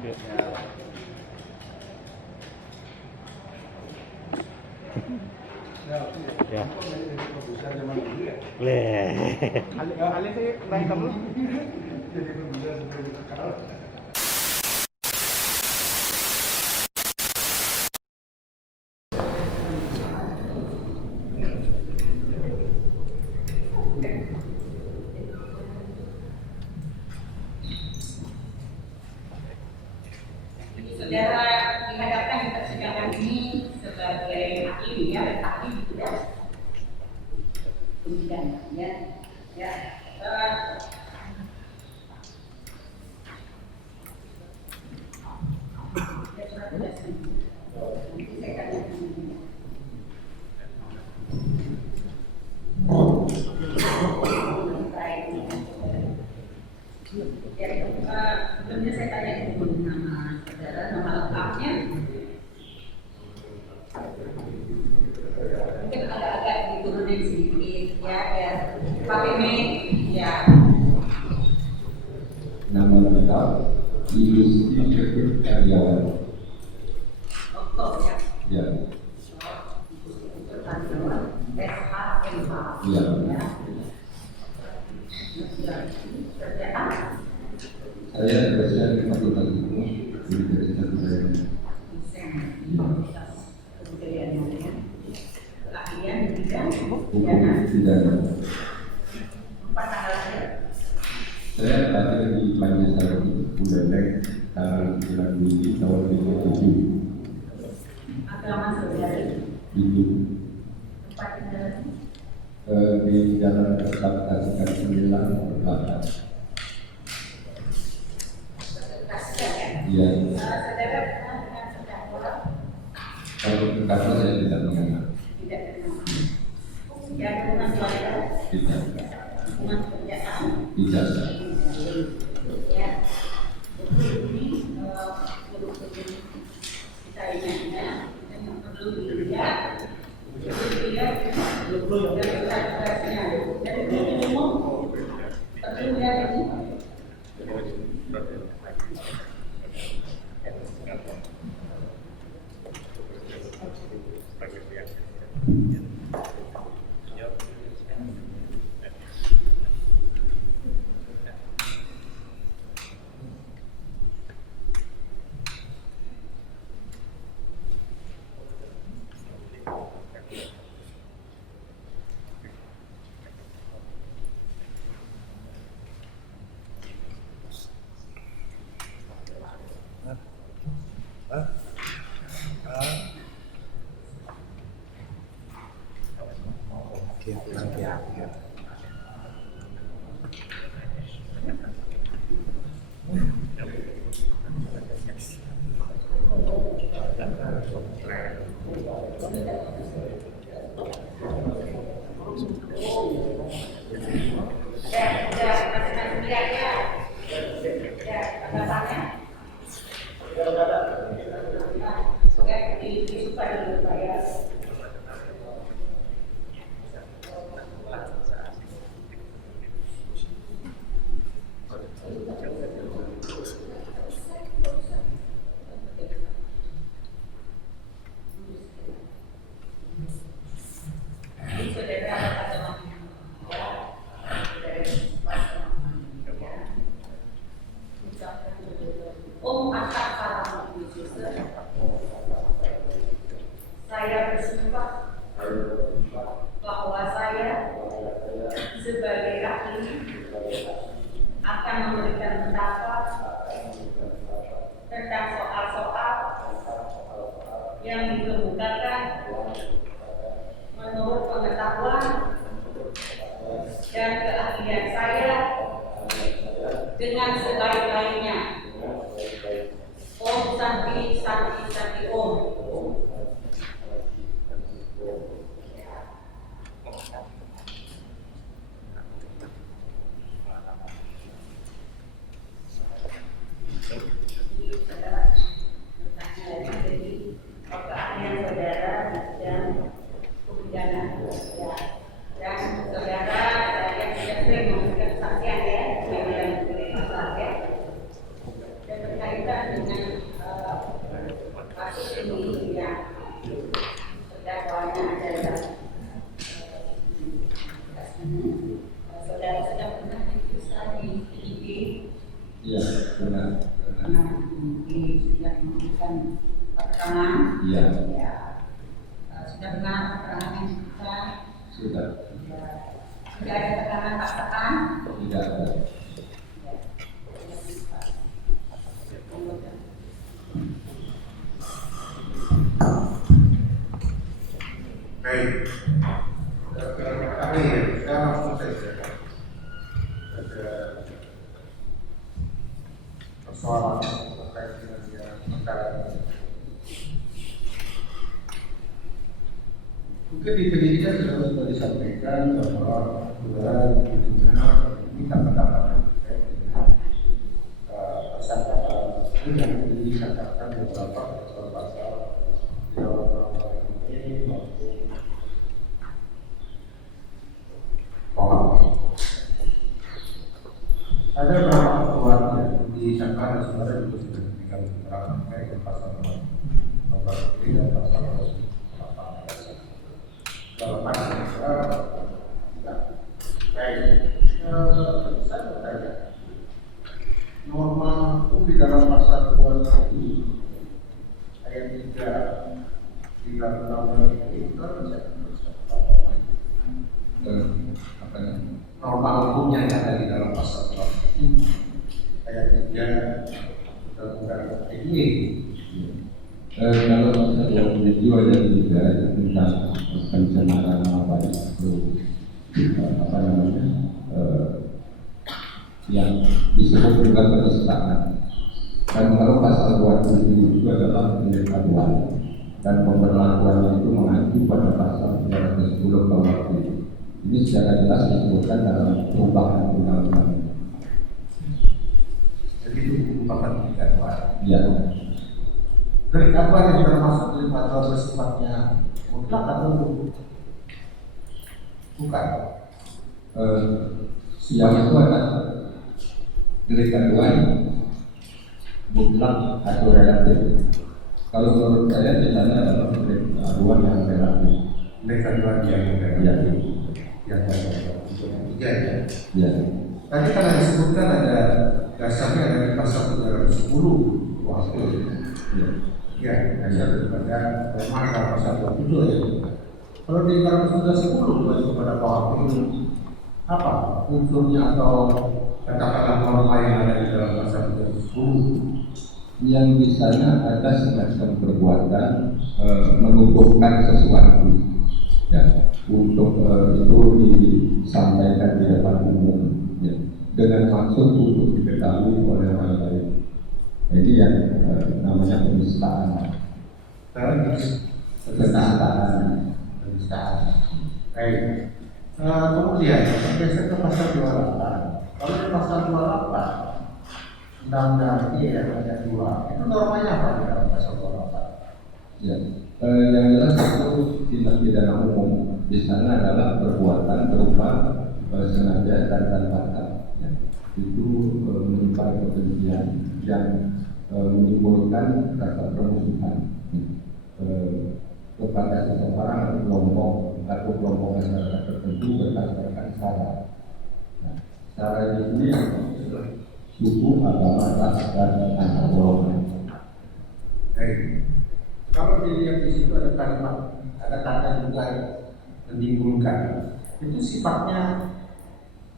Ya. Leh. Alih sih naik terus. Jadi produser seperti sekarang. Saudara dihadapkan di persidangan ini sebagai ahli ya, ahli di bidang pidana ya. Sebelumnya saya tanya dulu nama saudara, nama lengkapnya. Mungkin agak-agak diturunin sedikit ya. Pak Meme, ya. Nama lengkap Yusti Syukur Karyawan. Dokter ya. Ya. Karyawan SHMH. Ya. Kerjaan Saya dosen di Fakultas Hukum Universitas Udayana. Keahlian di bidang Hukum pidana. pidana. 4 tanggal lahir. Saya lahir di Banjarsari, Buleleng, tanggal 9 Juli tahun 2007. Agama saudari. Itu Tempat tinggal. di Jalan Sabta 9 Selatan. Kasihan ya. Iya. Saudara kenal dengan terdakwa? Kalau ke kantor saya tidak mengenal. Tidak kenal. Ya, hubungan keluarga, Tidak. hubungan pekerjaan. Tidak. Ya. Ini kita ingatnya yang perlu dilihat. Dilihat dari tugasnya. Dari umum perlu lihat ini. Saya bersumpah bahwa saya sebagai ahli akan memberikan pendapat tentang soal-soal yang dikemukakan menurut pengetahuan dan keahlian saya dengan sebaik-baiknya. Om Santi Santi Santi Om. Iya, benar. Karena mungkin sudah memberikan keterangan. Iya. Ya. Sudah benar keterangan yang kita. Sudah. Ya. Sudah ada keterangan paksaan. Tidak ada. Baik, kami saya langsung saja ada persoalan terkait dengan yang perkara ini. Mungkin di penyidikan sudah disampaikan bahwa saudara ini kata-kata tersangka ini yang dikatakan beberapa pasal di dalam ini maupun ada beberapa keluar yang disangka dan saudara juga sudah diberikan keterangan terkait pasal nomor ini dan pasal nomor 8. Dalam pasal saya bertanya, norma hukum di dalam pasal 21 ayat 3 di dalam undang-undang ini itu norma hukum yang ada di dalam pasal 21 ayat 3 undang-undang ini. Kalau pasal yang video ayat 3 tentang pencemaran nama baik itu apa namanya yang disebut juga penistaan. Dan kalau pasal 27 itu adalah penyeludupan dan pemberlakuannya itu mengacu pada pasal 310 KUHP. Ini secara jelas disebutkan dalam perubahan undang-undang. Jadi itu merupakan delik aduan. Ya. Delik aduan yang termasuk delik aduan bersifatnya mutlak atau bukan? Yang itu ada delik aduan mutlak atau relatif. Kalau menurut saya misalnya adalah delik aduan yang relatif. Delik aduan yang relatif. Yang tiga ya. Ya. Tadi karena disebutkan ada dasarnya ada di pasal 310 KUHP. Ya. Ya, dasar daripada norma pasal 27 ya. Kalau di dalam 310 bagi kepada KUHP ini apa unsurnya atau katakanlah norma yang ada di dalam pasal 310? Yang di sana ada semacam perbuatan menuduhkan sesuatu, ya, untuk itu disampaikan di depan umum, ya, dengan maksud untuk diketahui oleh orang lain. Ini yang namanya penistaan. Penistaan. Baik. Kemudian bergeser ke pasal 28. Kalau di pasal 28 undang-undang yang ada 2 itu normanya apa di dalam pasal 28? Ya, yang jelas itu tindak pidana umum di sana adalah perbuatan berupa sengaja dan tanpa hak. Ya. Itu menyebar kebencian yang menimbulkan rasa permusuhan kepada seseorang atau kelompok masyarakat tertentu berdasarkan sara. Nah, sara ini suku, agama, ras, dan antar golongan. Baik. Kalau dilihat di situ ada kalimat, ada kata juga menimbulkan. Itu sifatnya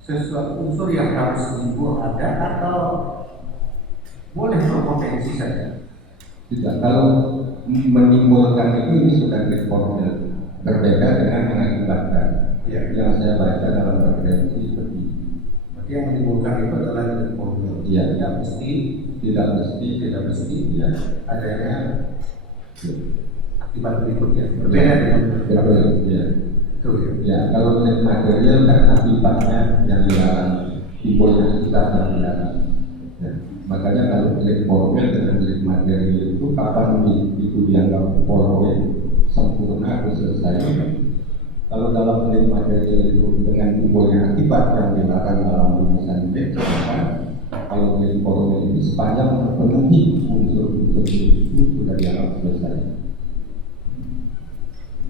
sesuatu unsur yang harus menimbul ada atau boleh berpotensi saja? Tidak, kalau menimbulkan ini sudah formil, berbeda dengan mengakibatkan. Ya. Yang saya baca dalam referensi seperti ini. Berarti yang menimbulkan itu adalah dari formil. Ya. Tidak mesti Ya. adanya Ya. akibat berikutnya. Berbeda dengan Ya. itu ya. Ya, kalau delik material kan akibatnya yang dilarang, timbulnya sekitar yang dilarang. Ya. Makanya kalau delik formil dengan delik material itu kapan itu dianggap formil sempurna atau selesai? Kalau dalam delik material itu dengan timbulnya akibat yang dilarang dalam putusan delik, kalau delik formil ini sepanjang terpenuhi unsur-unsur itu sudah dianggap selesai.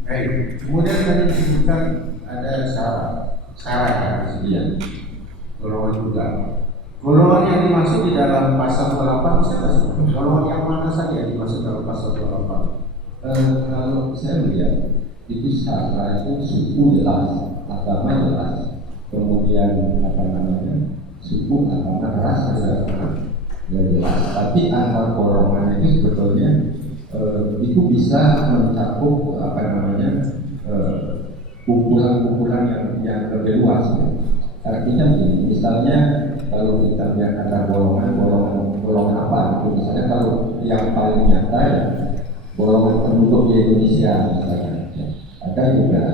Baik. Kemudian tadi disebutkan ada syarat Iya. golongan juga. Golongan yang dimaksud di dalam pasal 28 bisa nggak sih? Golongan yang mana saja yang dimaksud dalam pasal 28? Kalau saya melihat itu sara itu suku jelas, agama jelas, kemudian apa namanya suku, agama, ras jelas. Tapi antar golongan itu sebetulnya itu bisa mencakup apa namanya kumpulan-kumpulan yang lebih luas. Ya. Artinya begini, misalnya kalau kita lihat ada golongan apa gitu, misalnya kalau yang paling nyata ya golongan penduduk di Indonesia misalnya, ya. Ada juga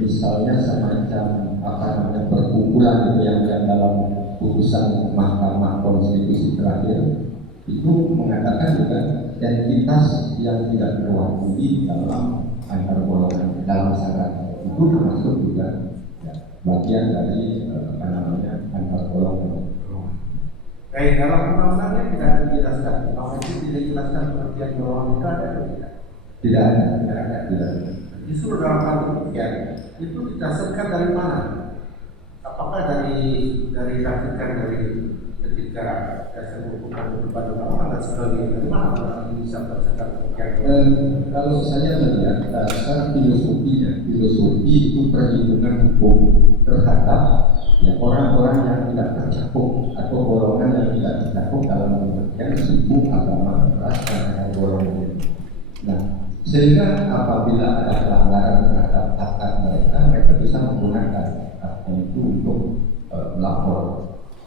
misalnya semacam apa namanya perkumpulan gitu yang dalam putusan Mahkamah Konstitusi terakhir itu mengatakan juga entitas yang tidak terwakili dalam antar golongan dalam syarat itu termasuk juga bagian dari apa namanya antar golongan. Baik, dalam undang-undangnya tidak dijelaskan. Kalau itu tidak dijelaskan pengertian golongan itu ada atau tidak? Tidak ada. Justru dalam hal demikian itu didasarkan dari mana? Apakah dari racikan dari ketika dasar hukum berdebat ulama dan sebagainya? Dari mana ini bisa berdasarkan pengertian? Kalau saya melihat dasar filosofi itu perlindungan hukum terhadap ya, orang-orang yang tidak tercakup atau golongan yang tidak tercakup dalam pengertian suku, agama, ras, dan golongan. Nah, sehingga apabila ada pelanggaran terhadap hak mereka bisa menggunakan haknya itu untuk melapor.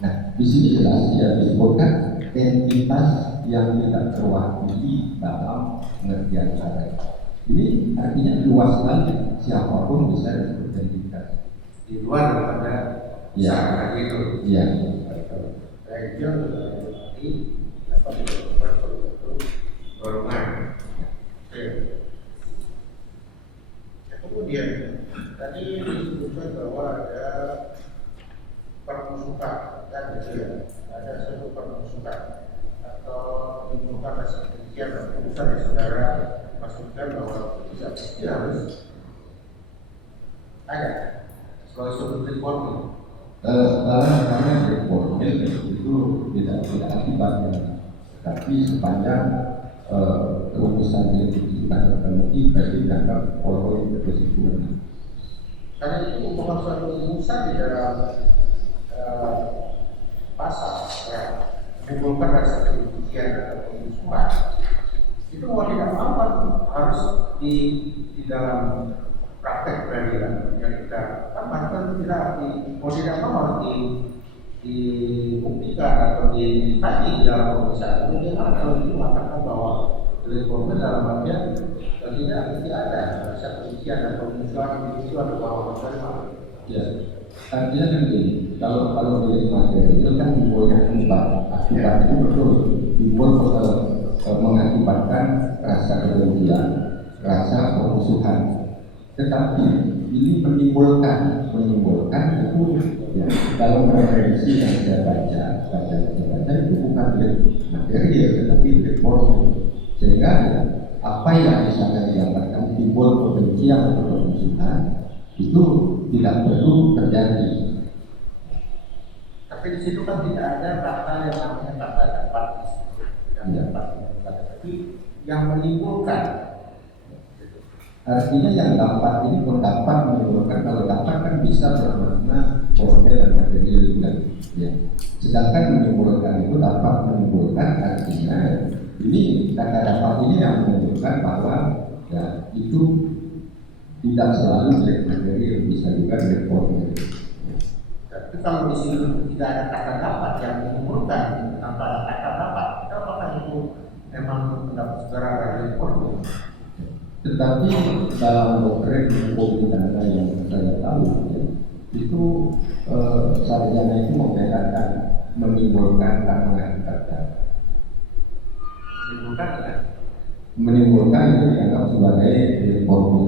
Nah, di sini jelas ya disebutkan entitas yang tidak terwakili dalam pengertian syariat. Ini artinya luas sekali, siapapun bisa disebut entitas. Di luar daripada syariat itu. Iya. Baik, dia berarti apa betul golongan. Kemudian tadi disebutkan bahwa ada permusuhan dan gitu ya, ada satu permusuhan atau menimbulkan rasa kebencian dan kemudian yang saudara maksudkan bahwa tidak pasti harus ada sebagai suatu reformil. Karena reformil itu tidak akibatnya, tapi sepanjang rumusan itu tidak terpenuhi berarti dianggap oleh kesimpulan. Karena itu merupakan suatu rumusan di dalam pasal yang menimbulkan rasa kebencian atau pemusuhan. Itu mau tidak mau kan harus di dalam praktek peradilan yang kita bahkan tidak mau tidak mau harus dibuktikan atau dikaji dalam pemeriksaan. Bagaimana kalau itu mengatakan bahwa reformnya dalam bagian tidak ada rasa kebencian dan pemusuhan itu ada bahwa bagaimana? Ya, artinya kan begini, kalau delik material kan timbulnya akibat itu betul timbul mengakibatkan rasa kebencian, rasa pemusuhan. Tetapi ini menimbulkan itu ya, dalam referensi yang saya baca itu bukan delik material tetapi delik formil. Sehingga apa yang misalnya digambarkan timbul kebencian atau pemusuhan itu tidak perlu terjadi. Tapi di situ kan tidak ada kata yang namanya kata dapat, tapi yang menimbulkan. Artinya yang dapat ini pun dapat menimbulkan, kalau dapat kan bisa bermakna formil dan material juga. Ya. Sedangkan menimbulkan itu dapat menimbulkan artinya ini kata dapat ini yang menunjukkan bahwa ya itu tidak selalu delik material, bisa juga delik formil. Tapi kalau di sini tidak ada kata dapat yang menimbulkan tanpa ada kata dapat, apakah itu memang mendapat saudara dari delik formil? Tetapi dalam doktrin hukum pidana yang saya tahu ya, itu sarjana itu membedakan menimbulkan dan mengakibatkan. Menimbulkan itu dianggap sebagai formil.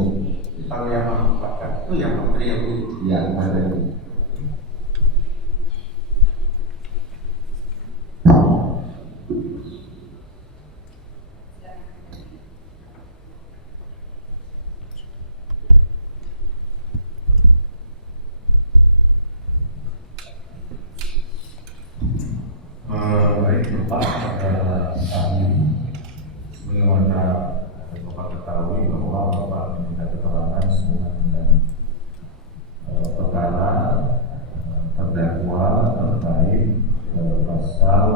Kalau yang mengakibatkan itu yang material itu. Ya, material. Bapak sebagaimana Bapak ketahui bahwa Bapak meminta keterangan sesuai dengan perkara terdakwa terkait pasal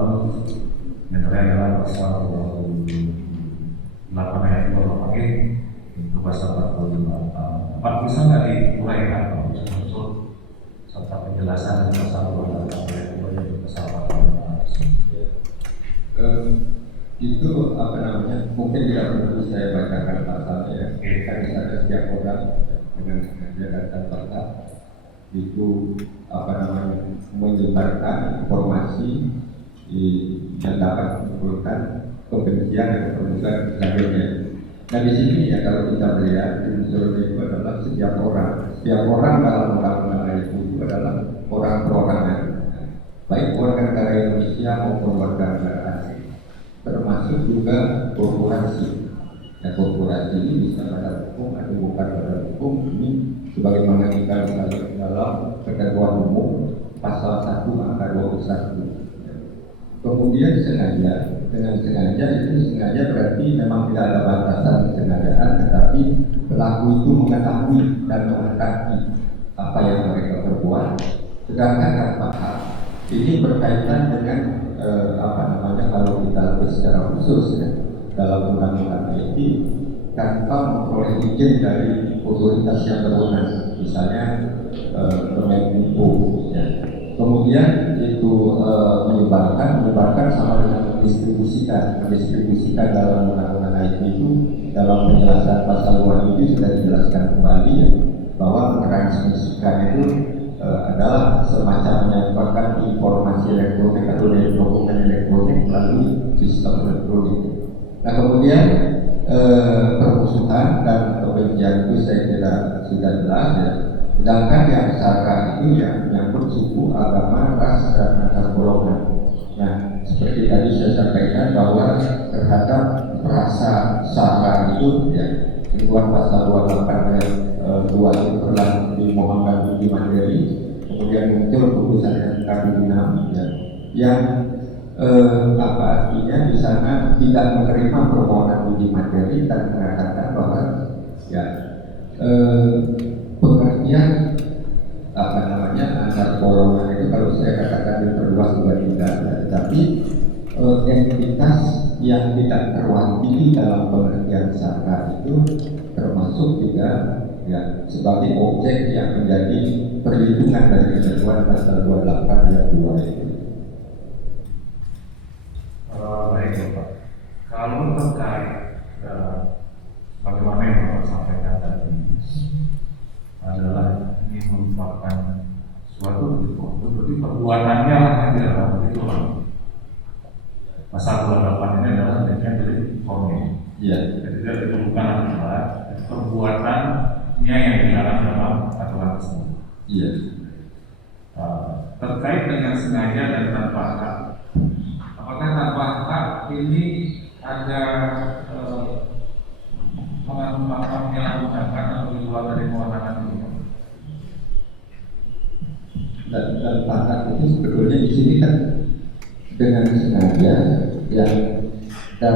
yang adalah pasal 28 ayat 28 itu pasal 45. Pak bisa nggak diuraikan Pak untuk serta penjelasan pasal 28 ayat 28 itu pasal 45. Itu apa namanya, mungkin tidak perlu saya bacakan pasalnya ya. Kan ada setiap orang dengan sengaja dan tanpa itu apa namanya menyebarkan informasi yang dapat menimbulkan kebencian dan kemudian sebagainya. Nah di sini ya kalau kita melihat unsurnya itu adalah setiap orang dalam undang-undang itu adalah orang perorangan, baik warga negara Indonesia maupun warga negara asing, termasuk juga korporasi. Nah, korporasi ini bisa pada hukum atau bukan pada hukum ini sebagaimana kita lihat dalam ketentuan umum pasal 1 angka 21. Kemudian dengan sengaja itu sengaja berarti memang tidak ada batasan kesengajaan, tetapi pelaku itu mengetahui dan mengetahui apa yang mereka perbuat. Sedangkan tanpa hak ini berkaitan dengan apa namanya, kalau kita lebih secara khusus ya, dalam undang-undang IT tanpa memperoleh izin dari otoritas yang berwenang, misalnya Kemenkominfo ya. Kemudian itu menyebarkan sama dengan mendistribusikan dalam undang-undang IT itu dalam penjelasan pasal 2 itu sudah dijelaskan kembali ya, bahwa mentransmisikan itu adalah semacam menyampaikan informasi elektronik atau dokumen elektronik melalui sistem elektronik. Nah kemudian permusuhan dan kebencian itu saya kira sudah jelas ya. Sedangkan yang sara itu yang menyangkut suku, agama, ras dan antar golongan. Nah seperti tadi saya sampaikan bahwa terhadap rasa sara itu ya, ketentuan pasal 28 ayat 2 itu berlaku dimohonkan uji materi. Kemudian muncul putusan MK 6 ya, yang apa artinya di sana tidak menerima permohonan uji materi dan mengatakan bahwa ya pengertian apa namanya antar golongan itu kalau saya katakan diperluas juga tidak ya, tapi entitas yang tidak terwakili dalam pengertian sara itu termasuk juga ya sebagai objek yang menjadi perlindungan dari ketentuan pasal 28 ayat 2 itu. Baik Bapak, kalau terkait bagaimana yang Bapak sampaikan tadi adalah ini merupakan suatu berarti perbuatannya lah yang dilakukan begitu kan. Pasal 28 ini adalah bagian dari formil. Iya. Jadi itu bukan adalah perbuatannya yang dilarang dalam aturan tersebut. Iya. Terkait dengan sengaja dan tanpa hak, apakah tanpa hak ini ada mengandung makna menyalahgunakan atau di luar dari kewenangan ini? Dan hak itu sebetulnya di sini kan dengan sengaja yang dan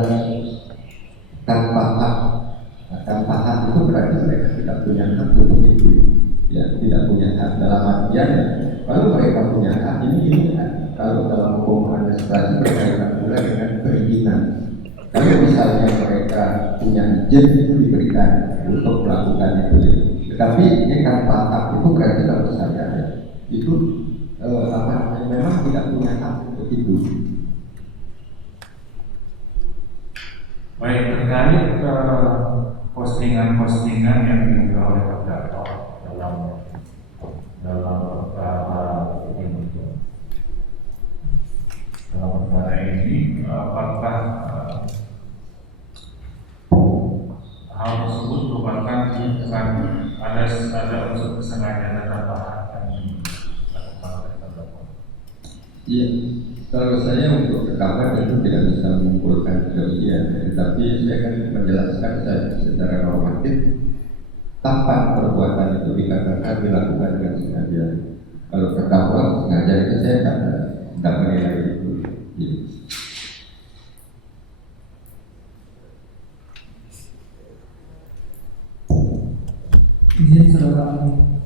tanpa hak itu berarti mereka tidak punya hak untuk itu ya, tidak punya hak dalam artian kalau mereka punya hak ini kalau dalam hukum administrasi berkaitan pula dengan perizinan. Kalau misalnya mereka punya izin itu diberikan untuk melakukan itu, tetapi ini tanpa hak itu berarti kalau saya itu apa namanya memang tidak punya hak untuk itu. Baik, terkait postingan-postingan yang diunggah oleh terdakwa dalam perkara ini, apakah hal tersebut merupakan ada unsur kesengajaan dan tambahan yang dilakukan oleh terdakwa? Iya, kalau saya untuk rekaman tentu tidak bisa mengumpulkan kemudian, tapi saya akan menjelaskan secara normatif kapan perbuatan itu dikatakan dilakukan dengan sengaja. Kalau terdakwa sengaja itu saya tidak menilai itu. Ya. Izin saudara ahli.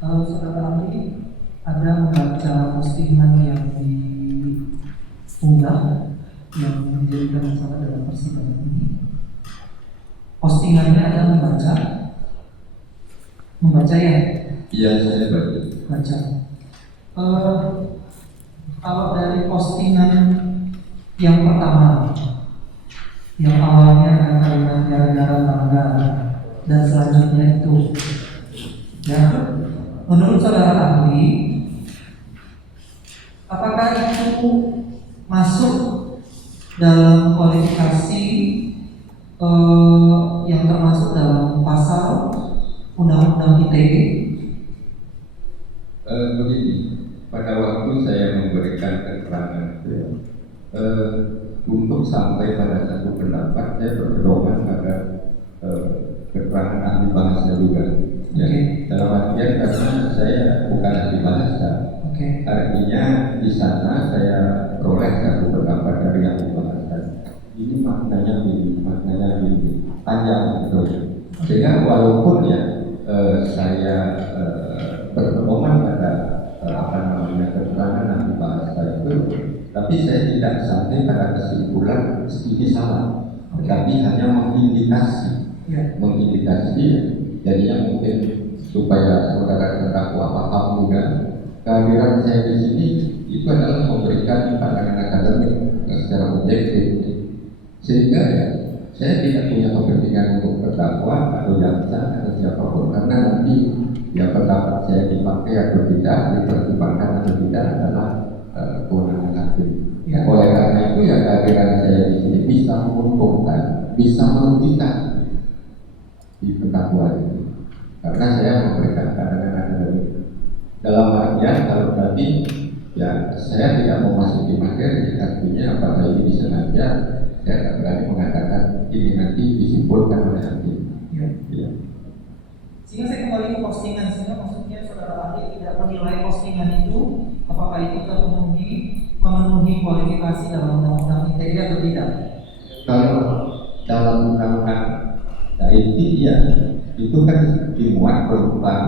Saudara ahli ada membaca postingan yang diunggah yang menjadikan masalah dalam persidangan ini. Postingannya ada membaca ya? Iya, saya Baca. Kalau dari postingan yang pertama, yang awalnya ada kalimat gara-gara tangga dan selanjutnya itu, ya, menurut saudara ahli, apakah itu masuk dalam kualifikasi yang termasuk dalam pasal Undang-Undang ITE? Begini, pada waktu saya memberikan keterangan untuk sampai pada satu pendapat, saya berpedoman pada keterangan ahli bahasa juga. Ya, dalam artian karena saya bukan ahli bahasa, artinya di sana saya peroleh satu pendapat dari ahli bahasa. Ini maknanya ini panjang betul. Sehingga walaupun ya saya berpedoman pada keterangan ahli bahasa itu, tapi saya tidak sampai pada kesimpulan ini salah, tetapi hanya mengindikasi, jadinya mungkin supaya saudara terdakwa paham juga kehadiran saya di sini itu adalah memberikan pandangan akademik secara objektif, sehingga ya saya tidak punya kepentingan untuk terdakwa atau jaksa atau siapapun, karena nanti ya pendapat saya dipakai atau tidak, dipertimbangkan atau tidak adalah kewenangan hakim. Oleh karena itu ya kehadiran saya di sini bisa menguntungkan, bisa merugikan di terdakwa ini, karena saya memberikan pandangan akademik. Dalam artian kalau tadi ya saya tidak mau masuk di materi, artinya apakah ini disengaja, saya tidak berani mengatakan ini nanti disimpulkan oleh hakim. Ya. Sehingga saya kembali ke postingan, sehingga maksudnya saudara ahli tidak menilai postingan itu apakah itu memenuhi kualifikasi dalam undang-undang ITE atau tidak? Kalau dalam undang-undang ITE ya, itu kan dimuat tentang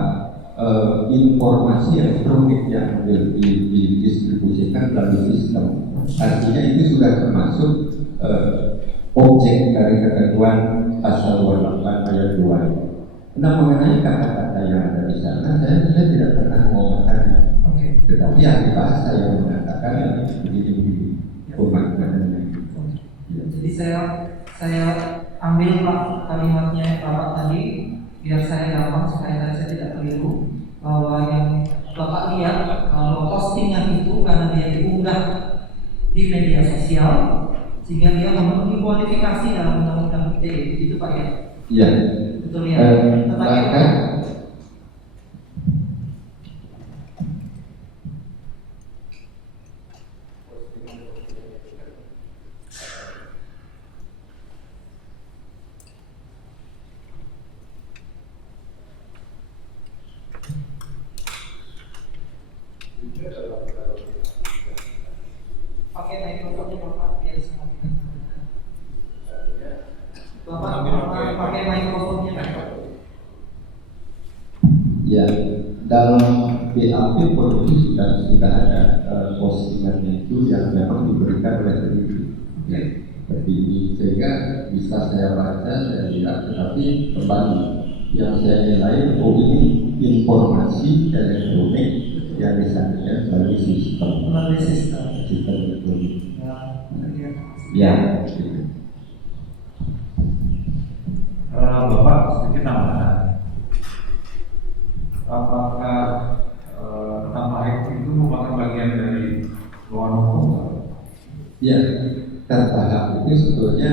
informasi elektronik yang didistribusikan melalui sistem. Artinya itu sudah termasuk objek dari ketentuan pasal 28 ayat 2. Nah, mengenai kata-kata yang ada di sana, saya tidak pernah mengatakannya. Tetapi ahli bahasa yang mengatakan begini-begini pemaknaannya. Jadi saya ambil kalimatnya Bapak tadi biar saya gampang supaya tadi saya tidak keliru, bahwa yang Bapak lihat kalau postingan itu karena dia diunggah di media sosial sehingga dia memenuhi kualifikasi dalam undang-undang ITE, itu Pak ya? Iya. Betul ya. Bahkan pakai mikrofonnya Bapak biar semakin Bapak pakai mikrofonnya. ya, dalam BAP polisi sudah ada postingannya itu yang memang diberikan oleh penyidik. Ya, seperti ini, sehingga bisa saya baca, saya lihat, tetapi kembali yang saya nilai ini informasi elektronik yang disampaikan melalui sistem elektronik. Ya, gitu. Bapak sedikit tambahan. Apakah tambahan itu merupakan bagian dari luar hukum? Ya, tertahap itu sebetulnya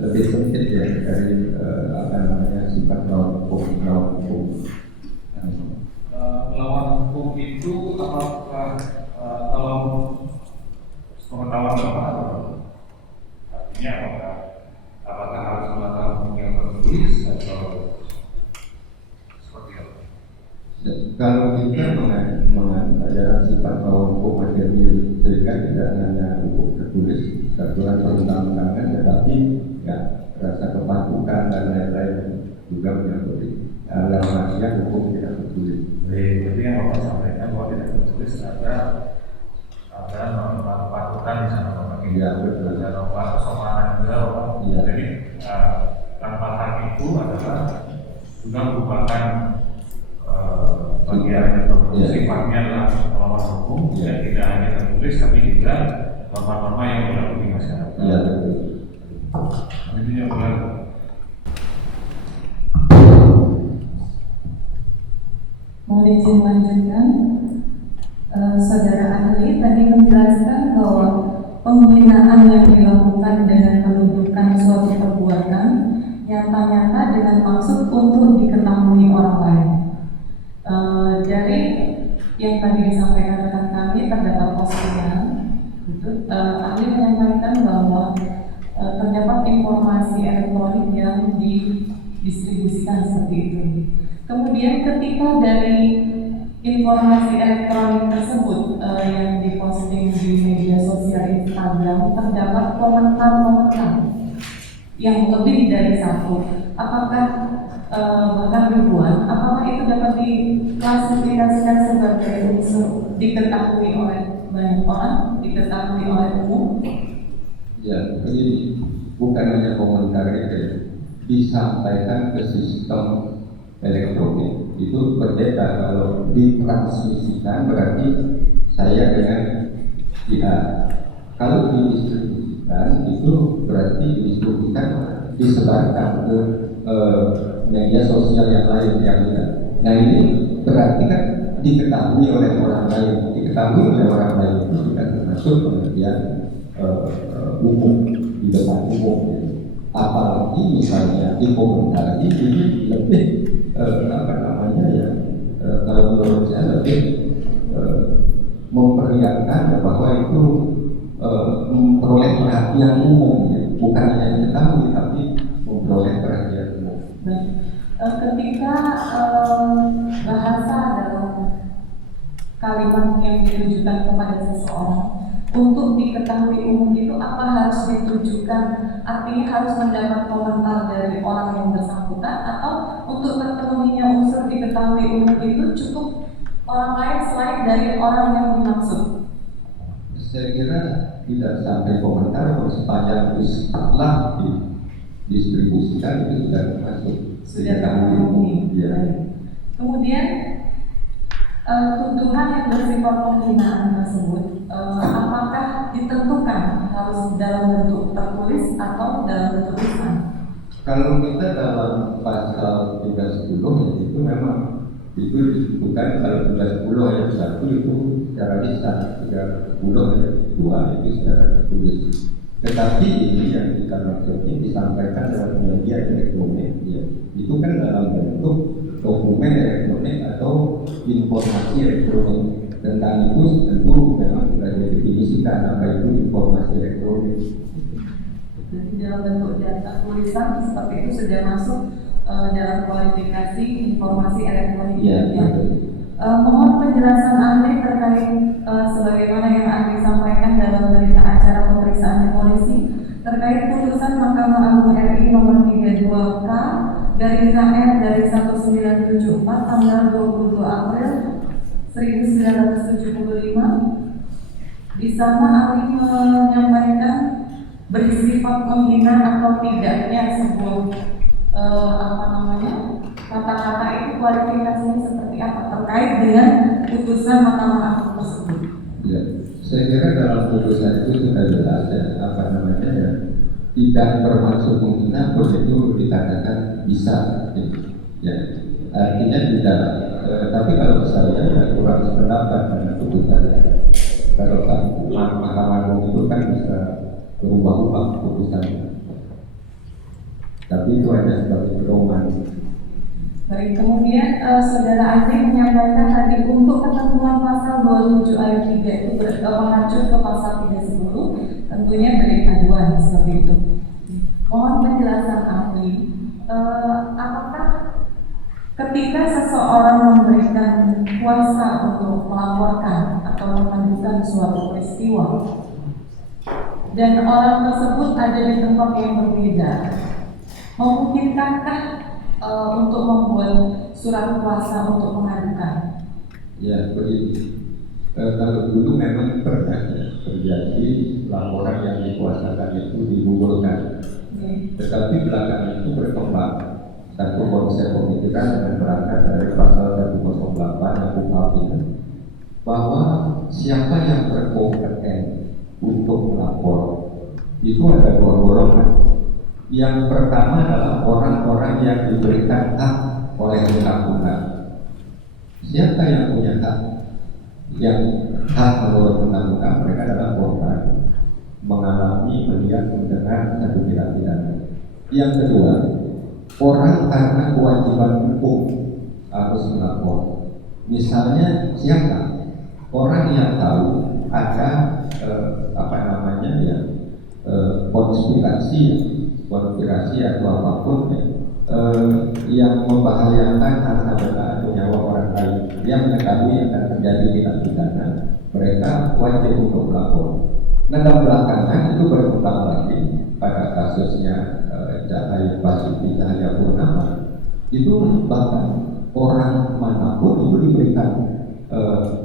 lebih sempit ya dari sifat lawan hukum. Lawan hukum itu apakah kalau pengetahuan Bapak artinya apakah harus mengetahui hukum yang tertulis atau seperti apa? Kalau kita mengajar sifat lawan hukum material, sehingga tidak hanya hukum tertulis, peraturan perundang-undangan, tetapi ya rasa kepatuhan dan lain-lain juga menyangkut dalam artian hukum tidak tertulis. Jadi yang Bapak sampaikan bahwa tidak tertulis ada norma kepatutan di sana Bapak. Iya, betul. Ada norma kesopanan juga Bapak. Iya. Jadi tanpa itu adalah juga merupakan bagian atau sifatnya adalah norma hukum, ya tidak hanya tertulis tapi juga norma-norma yang berlaku di masyarakat. Iya, betul. Itu yang berlaku. Mohon izin melanjutkan. Saudara ahli tadi menjelaskan bahwa penghinaan yang dilakukan dengan menuduhkan suatu perbuatan nyata-nyata dengan maksud untuk diketahui orang lain. Dari yang tadi disampaikan rekan kami terdapat postingan, ahli menyampaikan bahwa terdapat informasi elektronik yang didistribusikan seperti itu. Kemudian ketika dari informasi elektronik tersebut yang diposting di media sosial Instagram terdapat komentar-komentar yang lebih dari satu, apakah bahkan ribuan, apakah itu dapat diklasifikasikan sebagai unsur diketahui oleh banyak orang, diketahui oleh umum? Ya, ini bukan hanya komentar itu, disampaikan ke sistem elektronik. Itu berbeda. Kalau ditransmisikan berarti saya dengan pihak. Kalau didistribusikan itu berarti disebarkan ke media sosial yang lain yang tidak. Nah ini berarti kan diketahui oleh orang lain. Diketahui oleh orang lain itu tidak termasuk pengertian umum di depan umum. Apalagi misalnya dikomentari ini lebih kalau menurut saya lebih memperlihatkan bahwa itu memperoleh perhatian umum, ya. Bukan hanya diketahui tapi memperoleh perhatian umum. Ketika bahasa dalam kalimat yang ditujukan kepada seseorang untuk diketahui umum itu apa harus ditujukan, artinya harus mendapat komentar dari orang yang bersangkutan, atau untuk terpenuhinya unsur diketahui umum itu cukup orang lain selain dari orang yang dimaksud? Saya kira tidak sampai komentar, sepanjang itu setelah didistribusikan itu sudah termasuk terpenuhi. Ya. Kemudian tuduhan yang bersifat penghinaan tersebut apakah ditentukan harus dalam bentuk tertulis atau dalam bentuk tulisan? Kalau kita dalam pasal 310 itu memang itu disebutkan kalau 310 ayat 1 itu secara lisan, 310 ayat 2 itu secara tertulis. Tetapi ini yang kita maksud ini disampaikan dalam media elektronik, ya, itu kan dalam bentuk dokumen elektronik atau informasi elektronik. Tentang itu tentu memang sudah didefinisikan apa itu informasi elektronik. Jadi dalam bentuk data tulisan seperti itu sudah masuk dalam kualifikasi informasi elektronik. Ya. Mohon penjelasan ahli terkait sebagaimana yang ahli sampaikan dalam berita acara pemeriksaan di polisi terkait putusan Mahkamah Agung RI nomor 32K garis KR dari 1974 tanggal 22 April 1975. Di sana ahli menyampaikan bersifat menghina atau tidaknya sebuah kata-kata itu kualifikasinya seperti apa terkait dengan putusan Mahkamah Agung tersebut? Ya, saya kira dalam putusan itu sudah jelas ya, tidak bermaksud menghina pun itu dikatakan bisa. Ya, artinya tidak. Tapi kalau saya ya kurang sependapat dengan putusannya. Kalau Mahkamah Agung itu kan bisa berubah-ubah putusannya. Tapi itu hanya sebagai pedoman. Baik, kemudian saudara ahli menyampaikan tadi untuk ketentuan pasal 27 ayat 3 itu mengacu ke pasal 310, tentunya delik aduan seperti itu. Mohon penjelasan ahli, apakah ketika seseorang memberikan kuasa untuk melaporkan atau mengadukan suatu peristiwa dan orang tersebut ada di tempat yang berbeda, memungkinkankah untuk membuat surat kuasa untuk mengadukan? Ya, begini. Kalau dulu memang pernah terjadi laporan yang dikuasakan itu digugurkan. Tetapi belakangan itu berkembang satu konsep pemikiran dan berangkat dari pasal 108 KUHP bahwa siapa yang berkompeten untuk melapor itu ada dua golongan. Yang pertama adalah orang-orang yang diberikan hak oleh undang-undang. Siapa yang punya hak? Yang hak menurut undang-undang mereka adalah korban mengalami, melihat, mendengar satu tindak pidana. Yang kedua, orang karena kewajiban hukum harus melapor. Misalnya siapa? Orang yang tahu ada konspirasi atau apapun yang membahayakan harta benda atau nyawa orang lain, yang mengetahui akan terjadi tindak pidana, mereka wajib untuk melapor. Nah, belakangan itu berkembang lagi pada kasusnya Basuki Cahayapurnama. Itu bahkan orang manapun itu diberikan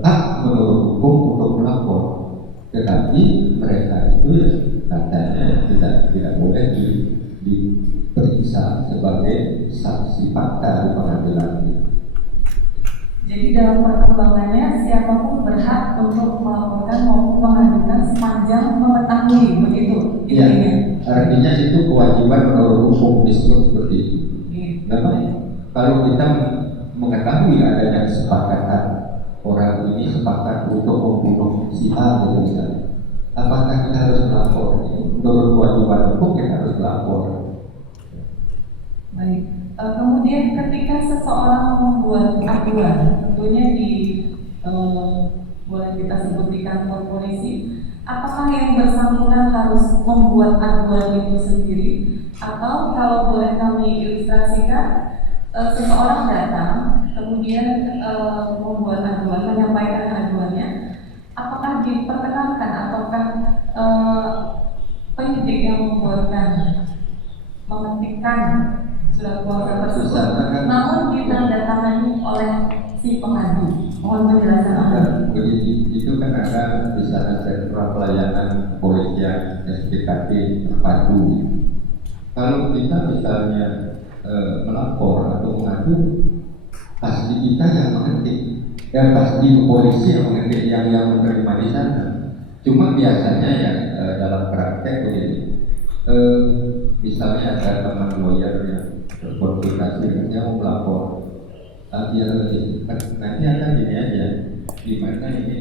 hak menurut hukum untuk melapor, tetapi mereka itu katanya tidak boleh diperiksa sebagai saksi fakta di pengadilan. Jadi dalam perkembangannya siapapun berhak untuk melaporkan maupun mengadukan sepanjang mengetahui, begitu intinya. Ya, artinya itu kewajiban menurut hukum disebut seperti itu. Memang kalau kita mengetahui adanya kesepakatan orang ini sepakat untuk membunuh si A gitu misalnya, apakah kita harus melapor? Menurut kewajiban hukum kita harus melapor. Baik. Kemudian ketika seseorang membuat aduan, tentunya boleh kita sebut di kantor polisi, apakah yang bersangkutan harus membuat aduan itu sendiri, atau kalau boleh kami ilustrasikan, seseorang datang kemudian membuat aduan, menyampaikan aduannya, apakah diperkenankan ataukah penyidik yang mengetikkan surat kuasa tersebut, namun ditandatangani oleh si pengadu? Mohon penjelasan Anda. Begini, itu kan ada di sana sentra pelayanan kepolisian SPKT terpadu. Kalau kita misalnya melapor atau mengadu, pasti kita yang mengetik, dan pasti polisi yang mengetik, yang menerima di sana. Cuma biasanya ya dalam praktek begini, misalnya ada teman lawyer yang berkonsultasi, dia mau melapor, nanti akan gini aja, gimana ini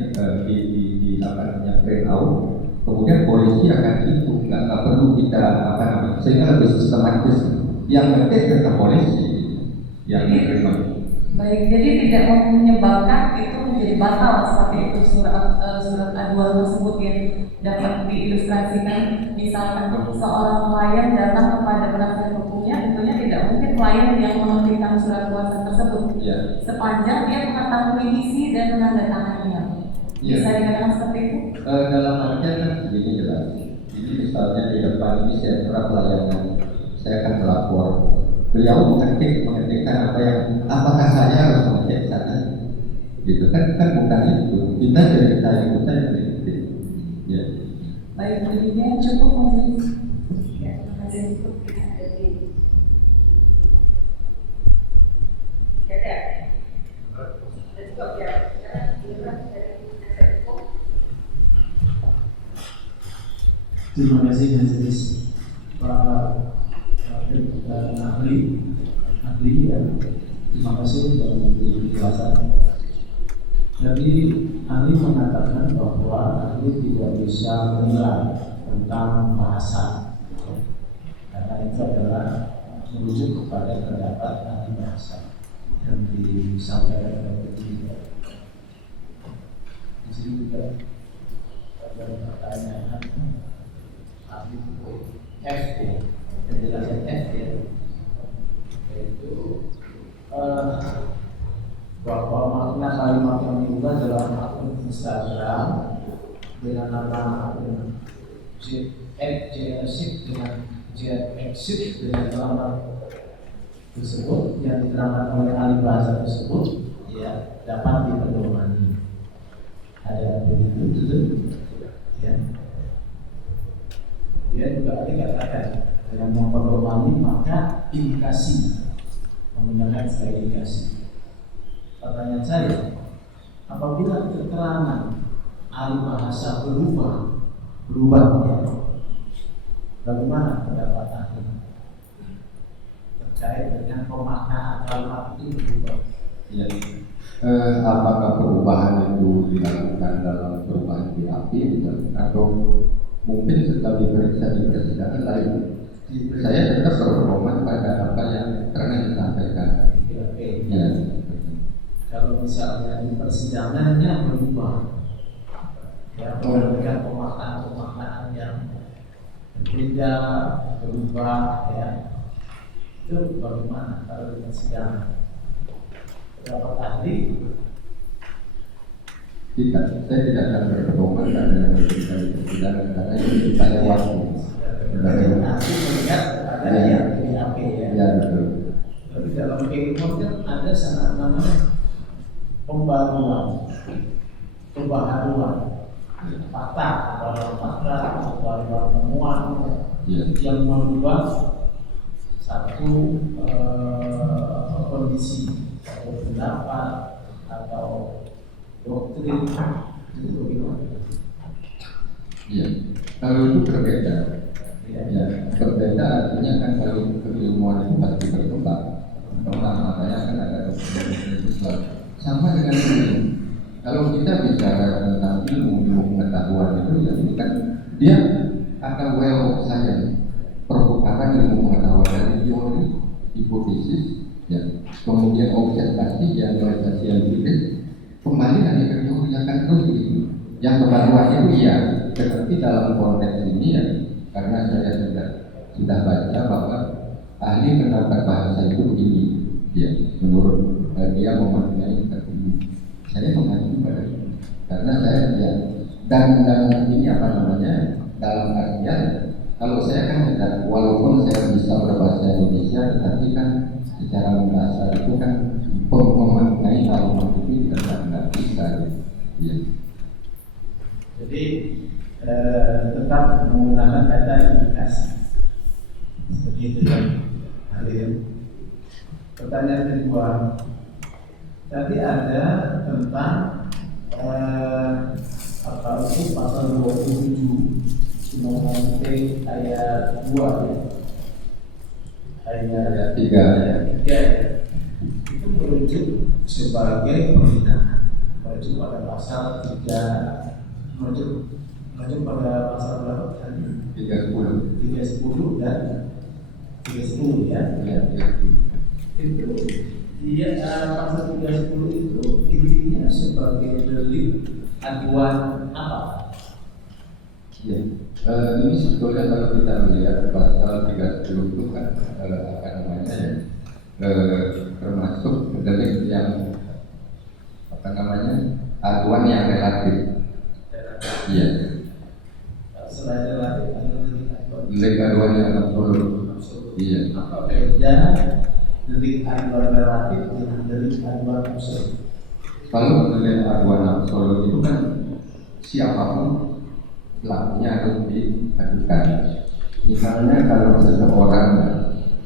print out, kemudian polisi akan itu nggak perlu kita sehingga lebih sistematis, yang penting tetap polisi yang menerima. Baik, jadi tidak menyebabkan itu menjadi batal seperti itu surat aduan tersebut yang dapat diilustrasikan. Misalkan seorang klien datang kepada penasihat hukumnya, tentunya tidak mungkin klien yang mengetikkan surat kuasa tersebut, sepanjang dia mengetahui isi dan menandatanganinya. Bisa dikatakan seperti itu? Dalam artian kan begini jelas. Ini misalnya di depan ini sentra pelayanan, saya akan melapor. Beliau mengetikkan apakah saya harus mengetik sana, gitu kan bukan itu. Kita cerita yang kita yang mengetik. Ya. Baik, demikian cukup majelis. Ya, terima kasih. Terima kasih majelis para ahli ya. Terima kasih sudah memberi penjelasan. Jadi ahli mengatakan bahwa ahli tidak bisa menilai tentang bahasa, karena itu adalah merujuk kepada pendapat ahli bahasa yang disampaikan oleh penyidik. Di sini juga ada pertanyaan ahli FD, penjelasan FD, yaitu bahwa makna kalimat yang diubah dalam akun Instagram dengan nama akun JXit dengan nama tersebut yang diterangkan oleh ahli bahasa tersebut ya dapat dipedomani. Ada begitu ya. Dia juga dikatakan dengan mempedomani maka indikasi menggunakan istilah indikasi. Pertanyaan saya, apabila keterangan ahli bahasa berubah ya, bagaimana pendapat ahli terkait dengan pemaknaan kalimat itu berubah? Ya. Apakah perubahan itu dilakukan dalam perubahan BAP atau mungkin setelah diperiksa di persidangan lain? Saya tetap berpedoman pada apa yang pernah disampaikan. Ya. Kalau misalnya di persidangannya berubah, ya memberikan pemaknaan yang berbeda, berubah, ya itu bagaimana kalau di persidangan? Pendapat ahli? Saya tidak akan berpedoman pada yang berbeda di persidangan karena itu banyak waktu. Nanti melihat ada yang BAP ya. Ya betul. Tapi dalam keilmuan kan ada sangat namanya pembaruan, pembaharuan, fakta, pembaruan temuan yang merubah satu kondisi atau pendapat atau doktrin itu bagaimana? Iya, kalau itu berbeda. Ya, berbeda artinya kan kalau keilmuan itu pasti berkembang. Makanya kan ada doktrin sama dengan ini. Kalau kita bicara tentang ilmu pengetahuan itu ya ini kan dia akan well of science, perputaran ilmu pengetahuan dari teori, hipotesis, ya, kemudian observasi, generalisasi empiris, kembali lagi ke teori akan terus begitu. Yang kebaruan itu iya, tetapi dalam konteks ini ya, karena saya sudah baca bahwa ahli pendapat bahasa itu begini, ya, menurut dia memaknai seperti ini. Saya mengacu pada itu, karena saya ya, dan ini apa namanya dalam artian kalau saya kan tidak, walaupun saya bisa berbahasa Indonesia, tetapi kan secara bahasa itu kan memaknai kalimat itu tidak bisa, ya. Jadi tetap menggunakan data indikasi seperti itu ya. Pertanyaan kedua, tadi ada tentang apa itu pasal 27 Undang-Undang ITE ayat 2 ya. Ayat 3 ya. Itu merujuk sebagai penghinaan, merujuk pada pasal 3, merujuk pada pasal berapa tadi? 310 dan 310 ya. Itu dia pasal 310 itu intinya sebagai delik aduan apa? Ya, ini sebetulnya kalau kita melihat pasal 30 itu kan apa namanya ya, termasuk delik yang apa namanya aduan yang relatif. Iya. Selain relatif ada delik aduan yang absolut. Iya. Apa beda delik aduan relatif dengan delik aduan absolut? Kalau delik aduan absolut itu kan siapapun pelakunya harus diadukan. Misalnya kalau seseorang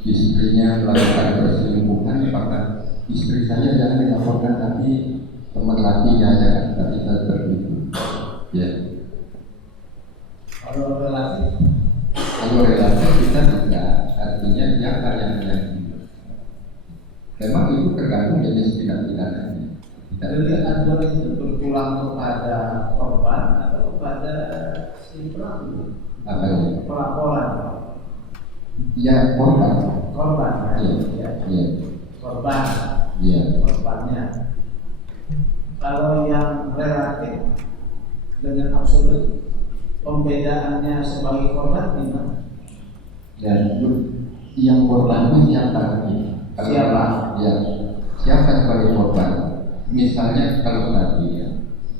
istrinya melakukan perselingkuhan, maka istri saya jangan dilaporkan, tapi teman lakinya jangan, tapi saya seperti itu. Ya. Kalau relatif kita tidak, artinya siapa yang menyakiti. Memang itu tergantung jenis tindak pidananya. delik aduan itu berpulang kepada korban atau kepada si pelaku? Apa itu? Pelaporan. Ya, korban. Korban Iya. Korban. Iya. Korbannya. Kalau yang relatif dengan absolut, pembedaannya sebagai korban gimana? Ya, yang korban itu siapa? Siapa? Ya, siapa sebagai korban? Misalnya kalau tadi ya,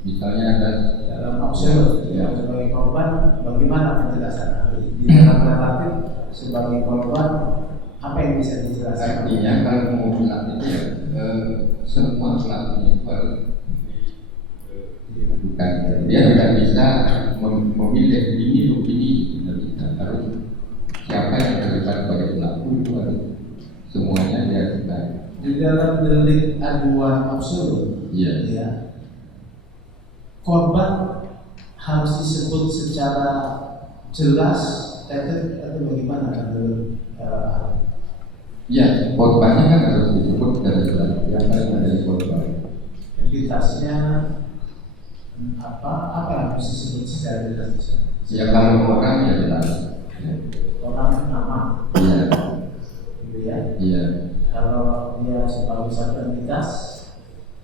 misalnya ada Dalam absolut ya, sebagai korban, bagaimana penjelasan ahli? Di dalam relatif sebagai korban Apa yang bisa dijelaskan? Artinya kalau mau bilang itu ya semua pelakunya itu harus bukan, dia tidak bisa memilih ini, tidak bisa. Harus siapa yang terlibat sebagai pelaku itu harus semuanya dia bisa. Di dalam delik aduan absolut, ya, korban harus disebut secara jelas, atau bagaimana? Ya, korbannya kan harus disebut dari jelas. Yang paling ada korban. Identitasnya apa yang harus disebut secara jelas? Ya kalau orang ya jelas. Orang nama, Iya. gitu ya. Iya. Kalau dia sebagai satu entitas,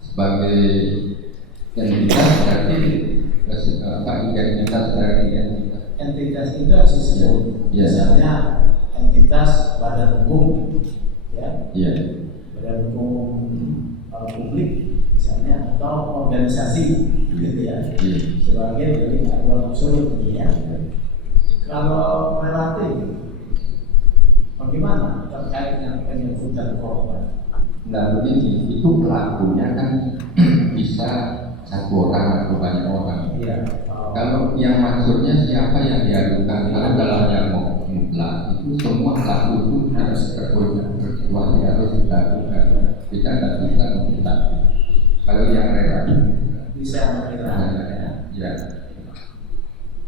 Sebagai identitas berarti identitas dari identitas. entitas itu harus disebut. Iya. Misalnya entitas badan hukum, ya, Iya. badan hukum publik, misalnya, atau organisasi, gitu ya. Iya. Sebagai delik aduan absolut, ya. Kalau relatif, bagaimana terkait dengan penyebutan korban? Nah begini, itu pelakunya kan bisa satu orang atau banyak orang. Iya. Kalau yang maksudnya siapa yang diadukan, kalau dalam yang mutlak itu semua pelaku itu harus kecuali harus dilakukan. Kita tidak bisa meminta. Kalau yang relatif Bisa mengira, ya. ya.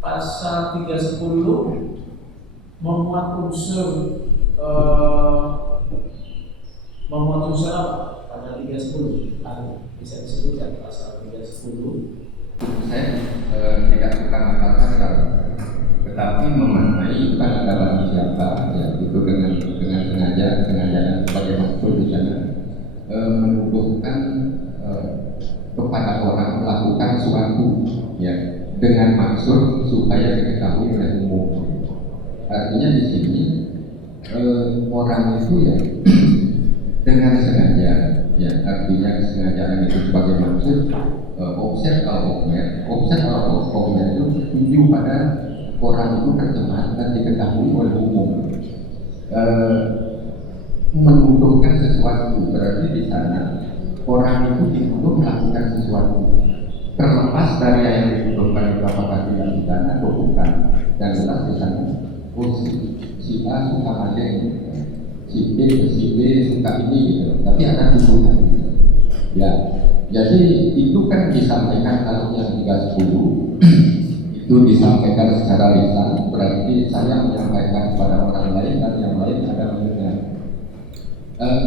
Pasal 310 memuat unsur apa? Pasal 310 bisa disebutkan pasal 310. Saya tidak suka mengatakan, tetapi memaknai bukan ada bagi siapa, ya itu dengan sengaja sebagai maksud di sana menuduhkan kepada orang melakukan suatu ya dengan maksud supaya diketahui oleh umum. Artinya di sini orang itu ya dengan sengaja, ya artinya kesengajaan itu sebagai maksud offset atau objek itu tuju pada orang itu terjemah dan diketahui oleh umum. Menuduhkan sesuatu berarti di sana orang itu dituduh melakukan sesuatu, terlepas dari yang dituduhkan itu apakah tidak pidana atau bukan. Dan jelas di sana si A suka madeng, si B suka ini gitu. Tapi ada tuduhan. Ya, jadi itu kan disampaikan kalau yang 310 itu disampaikan secara lisan, berarti saya menyampaikan kepada orang lain dan yang lain ada mendengar.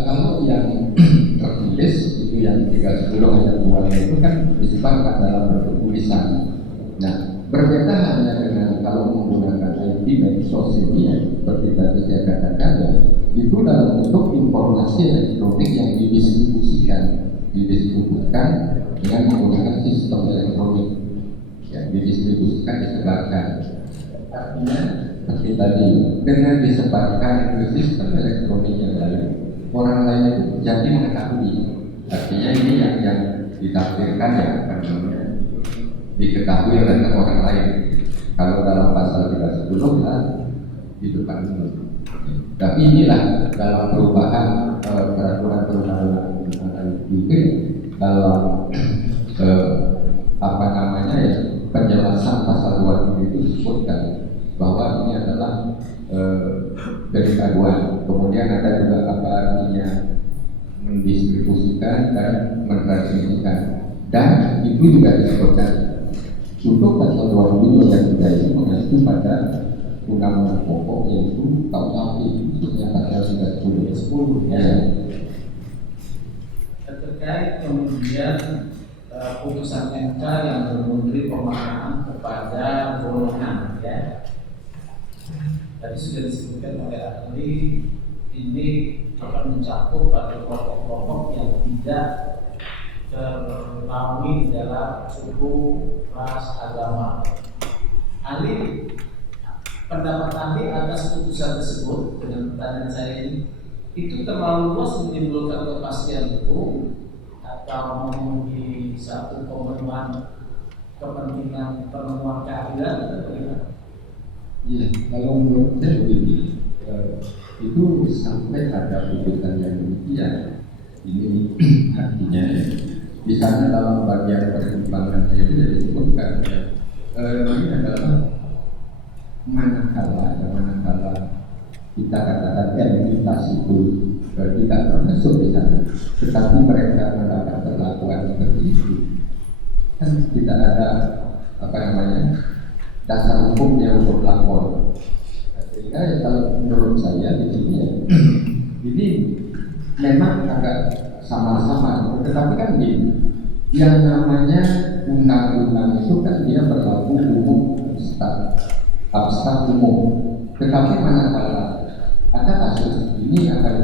Kalau yang tertulis itu yang 310 ayat 2 itu kan disebarkan dalam bentuk tulisan. Nah, berbeda hanya dengan kalau menggunakan ID medsos ini ya, seperti tadi saya katakan ya, itu dalam bentuk informasi elektronik yang didistribusikan dengan menggunakan sistem elektronik, ya, didistribusikan, disebarkan. Artinya seperti tadi dengan disebarkan ke sistem elektronik yang lain, orang lain itu jadi mengetahui. Artinya ini yang ditafsirkan ya namanya diketahui oleh orang lain. Kalau dalam pasal 310 lah itu kan. Tapi inilah dalam perubahan peraturan perundang-undangan UK dalam penjelasan pasal 2 itu disebutkan bahwa ini adalah delik aduan. Kemudian ada juga apa artinya mendistribusikan dan mentransmisikan, dan itu juga disebutkan untuk pasal 2 yang tidak itu mengacu pada undang-undang pokok yaitu KUHP khususnya pasal 310 ya. Terkait kemudian putusan MK yang memberi pemahaman kepada golongan, ya. Tadi sudah disebutkan oleh ahli, ini akan mencakup pada kelompok-kelompok yang tidak terlalu dalam suku, ras, agama. Ahli, pendapat ahli atas putusan tersebut dengan pertanyaan saya ini, itu terlalu luas menimbulkan kepastian hukum atau memenuhi satu pemenuhan kepentingan penemuan keadilan atau bagaimana? Iya, kalau menurut saya begini, itu sampai ada putusan yang demikian. Ini artinya di sana dalam bagian pertimbangannya itu disebutkan ini adalah manakala kita katakan entitas itu tidak termasuk di sana, tetapi mereka mendapat perlakuan seperti itu, kan tidak ada dasar hukumnya untuk lapor. Sehingga ya, kalau menurut saya di sini ya, ini memang agak sama-sama, tetapi kan gini, yang namanya undang-undang itu kan dia berlaku umum, abstrak umum. Tetapi manakala ada kasus ini akan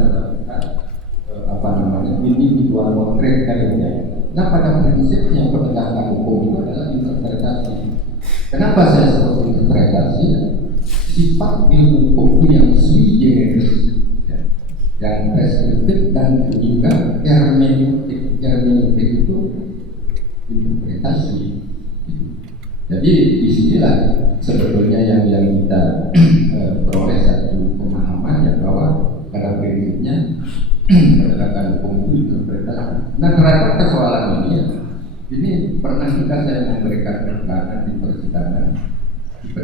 mendapatkan individual konkret kayaknya. Nah, pada prinsipnya penegakan hukum itu adalah interpretasi. Kenapa saya sebut interpretasi? Sifat ilmu hukum yang sui generis, yang preskriptif dan juga hermeneutik. Hermeneutik itu interpretasi. Jadi disinilah sebetulnya yang kita peroleh satu pemahaman ya, bahwa pada prinsipnya penegakan hukum itu interpretasi. Nah, terhadap persoalan ini pernah juga saya memberikan keterangan di persidangan di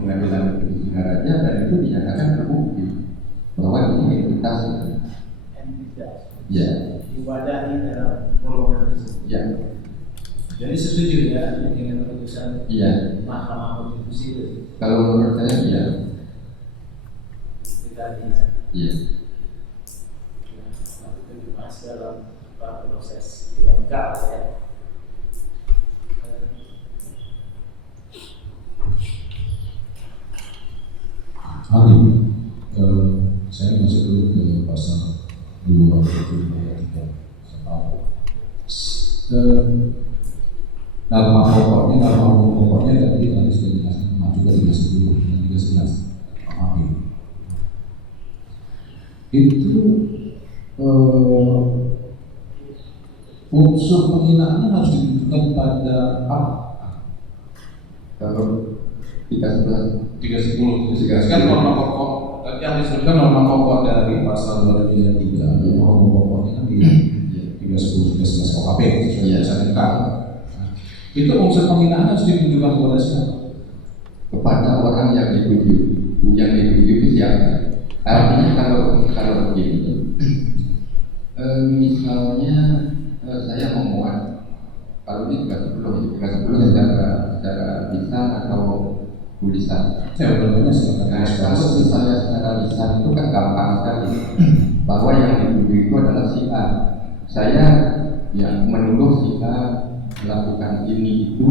pengadilan negeri Singaraja, dan itu dinyatakan terbukti bahwa ini entitas. Ya. Diwadahi dalam golongan tersebut. Ya. Jadi setuju ya dengan keputusan Mahkamah Konstitusi itu? Kalau menurut saya ya. Tidak Iya. Itu dibahas dalam proses di MK ya. Saya masuk dulu ke pasal 2 ayat 3. Norma pokoknya tadi sudah dijelaskan, maju ke 310 dan 311. Itu unsur penghinaannya harus ditujukan pada apa? Kalau 310 kan norma pokok yang disebutkan norma pokok dari pasal 203. Norma pokoknya kan di 310 311 KUHP sesuai dengan itu unsur penghinaan harus ditujukan kepada siapa? Kepada orang yang dituju. Yang dituju itu siapa? Artinya kalau begini, misalnya saya memuat, kalau ini 310 secara lisan atau tulisan. Saya bertanya kalau misalnya secara lisan itu kan gampang sekali, bahwa yang dituju itu adalah si A. Saya yang menuduh si A melakukan ini itu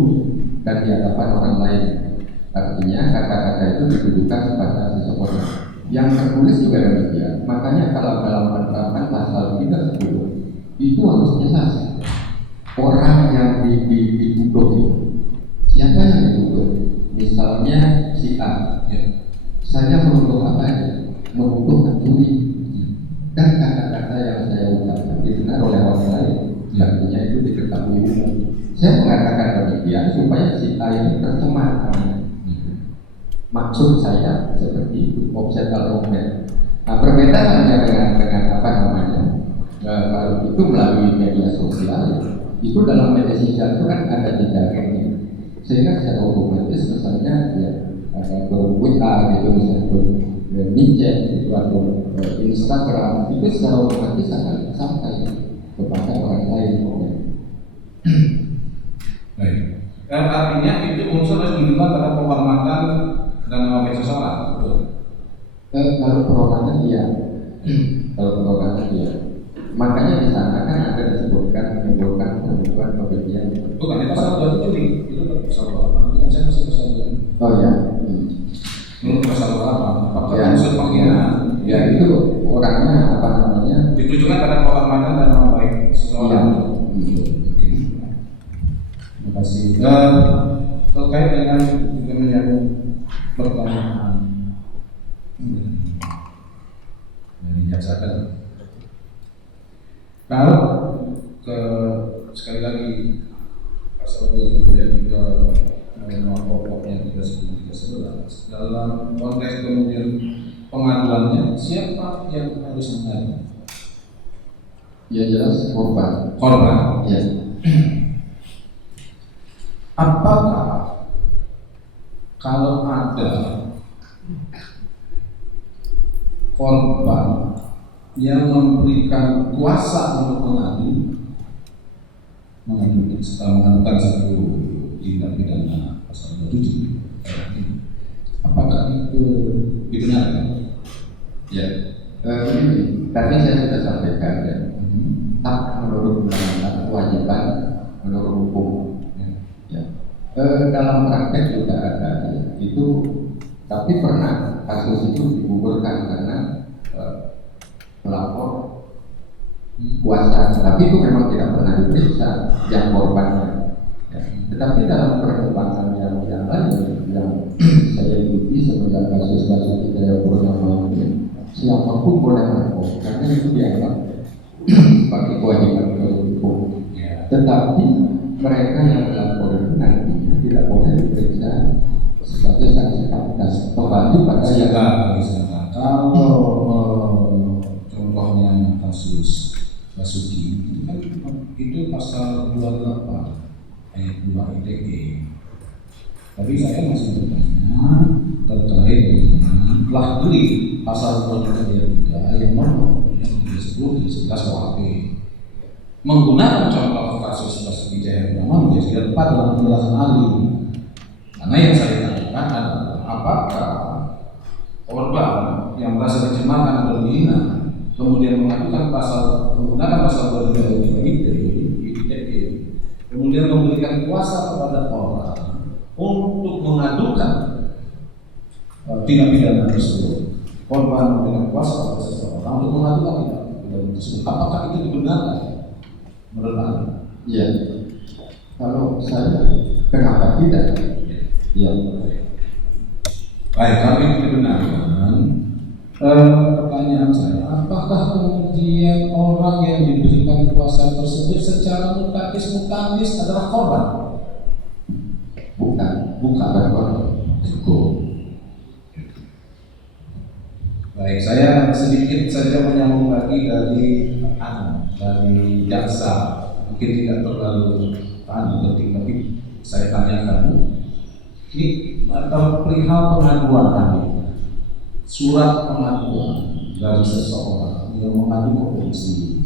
dan di hadapan orang lain. Artinya kata-kata itu ditujukan kepada seseorang. Yang tertulis juga demikian. Makanya kalau dalam penerapan pasal 310 itu harus jelas orang yang dituduh itu. Siapa yang dituduh? Misalnya si A. Saya menuduh apa ya? Menuduh mencuri. Dan kata-kata yang saya ucapkan didengar oleh orang lain. Artinya itu diketahui umum. Saya mengatakan demikian supaya si A ini tercemar. Maksud saya seperti itu, offset al-offset. Nah, perbedaannya dengan apa namanya? Kalau itu melalui media sosial, itu dalam media sosial itu kan ada jejaringnya. Sehingga secara otomatis misalnya ya ber-WA gitu, misalnya ber-micet gitu, atau Instagram, itu secara otomatis akan sampai kepada orang lain. Baik. Dan artinya itu unsur harus ditujukan pada penghormatan dan nama baik seseorang, betul? Kalau perorangan iya, makanya di sana kan ada disebutkan menimbulkan perbuatan kebencian. Bukan, itu pasal 27 itu pasal 28. Kan saya masih pasal 28. Oh ya. Pasal 28. Apakah unsur penghinaan? Ya itu orangnya apa namanya? Ditujukan pada penghormatan dan nama baik seseorang. Terima kasih. Terkait dengan menyambung pertanyaan dari jaksa tadi. Kalau sekali lagi pasal 23 norma pokoknya 310 311 dalam konteks kemudian pengaduannya, siapa yang harus mengadu? Ya jelas korban. Korban. Ya. Apakah kalau ada korban yang memberikan kuasa untuk mengadukan satu tindak pidana pasal 27, apakah itu dibenarkan? Ya. Tadi saya sudah sampaikan ya. Tak menurut undang-undang, kewajiban menurut hukum. Ya. Dalam praktek juga ada ya. Itu, tapi pernah kasus itu digugurkan karena pelapor kuasa, tapi itu memang tidak pernah diperiksa yang korbannya. Ya. Tetapi dalam perkembangan yang lain yang saya ikuti semenjak kasus-kasus Hidayat Purnama ini, siapapun boleh melapor karena itu dianggap sebagai kewajiban hukum. Tetapi mereka yang melapor itu nantinya tidak boleh diperiksa sebagai saksi pembantu pada yang kalau contohnya kasus Basuki itu kan itu pasal 28 ayat 2 ITE. Tapi saya masih bertanya terkait dengan telah beli pasal 23 yang nomor yang disebut di 11 KUHP. Menggunakan contoh kasus Basuki Cahayapurnama menjadi tepat dalam penjelasan ahli. Karena yang saya tanyakan adalah apakah korban yang merasa dicemarkan atau dihina kemudian menggunakan pasal 23 ITE, kemudian memberikan kuasa kepada orang untuk mengadukan tindak pidana tersebut. Korban memberikan kuasa kepada seseorang untuk mengadukan tindak pidana tersebut. Apakah itu dibenarkan menurut Anda? Ya, kalau saya kenapa tidak? Ya, baik, kalau itu dibenarkan, pertanyaan saya, apakah kemudian orang yang diberikan kuasa tersebut secara mutatis adalah korban? Bukan korban. Baik, saya sedikit saja menyambung lagi dari jaksa, mungkin tidak terlalu penting, tapi saya tanyakan ini perihal pengaduan tadi, surat pengaduan dari seseorang yang mengadu ke polisi.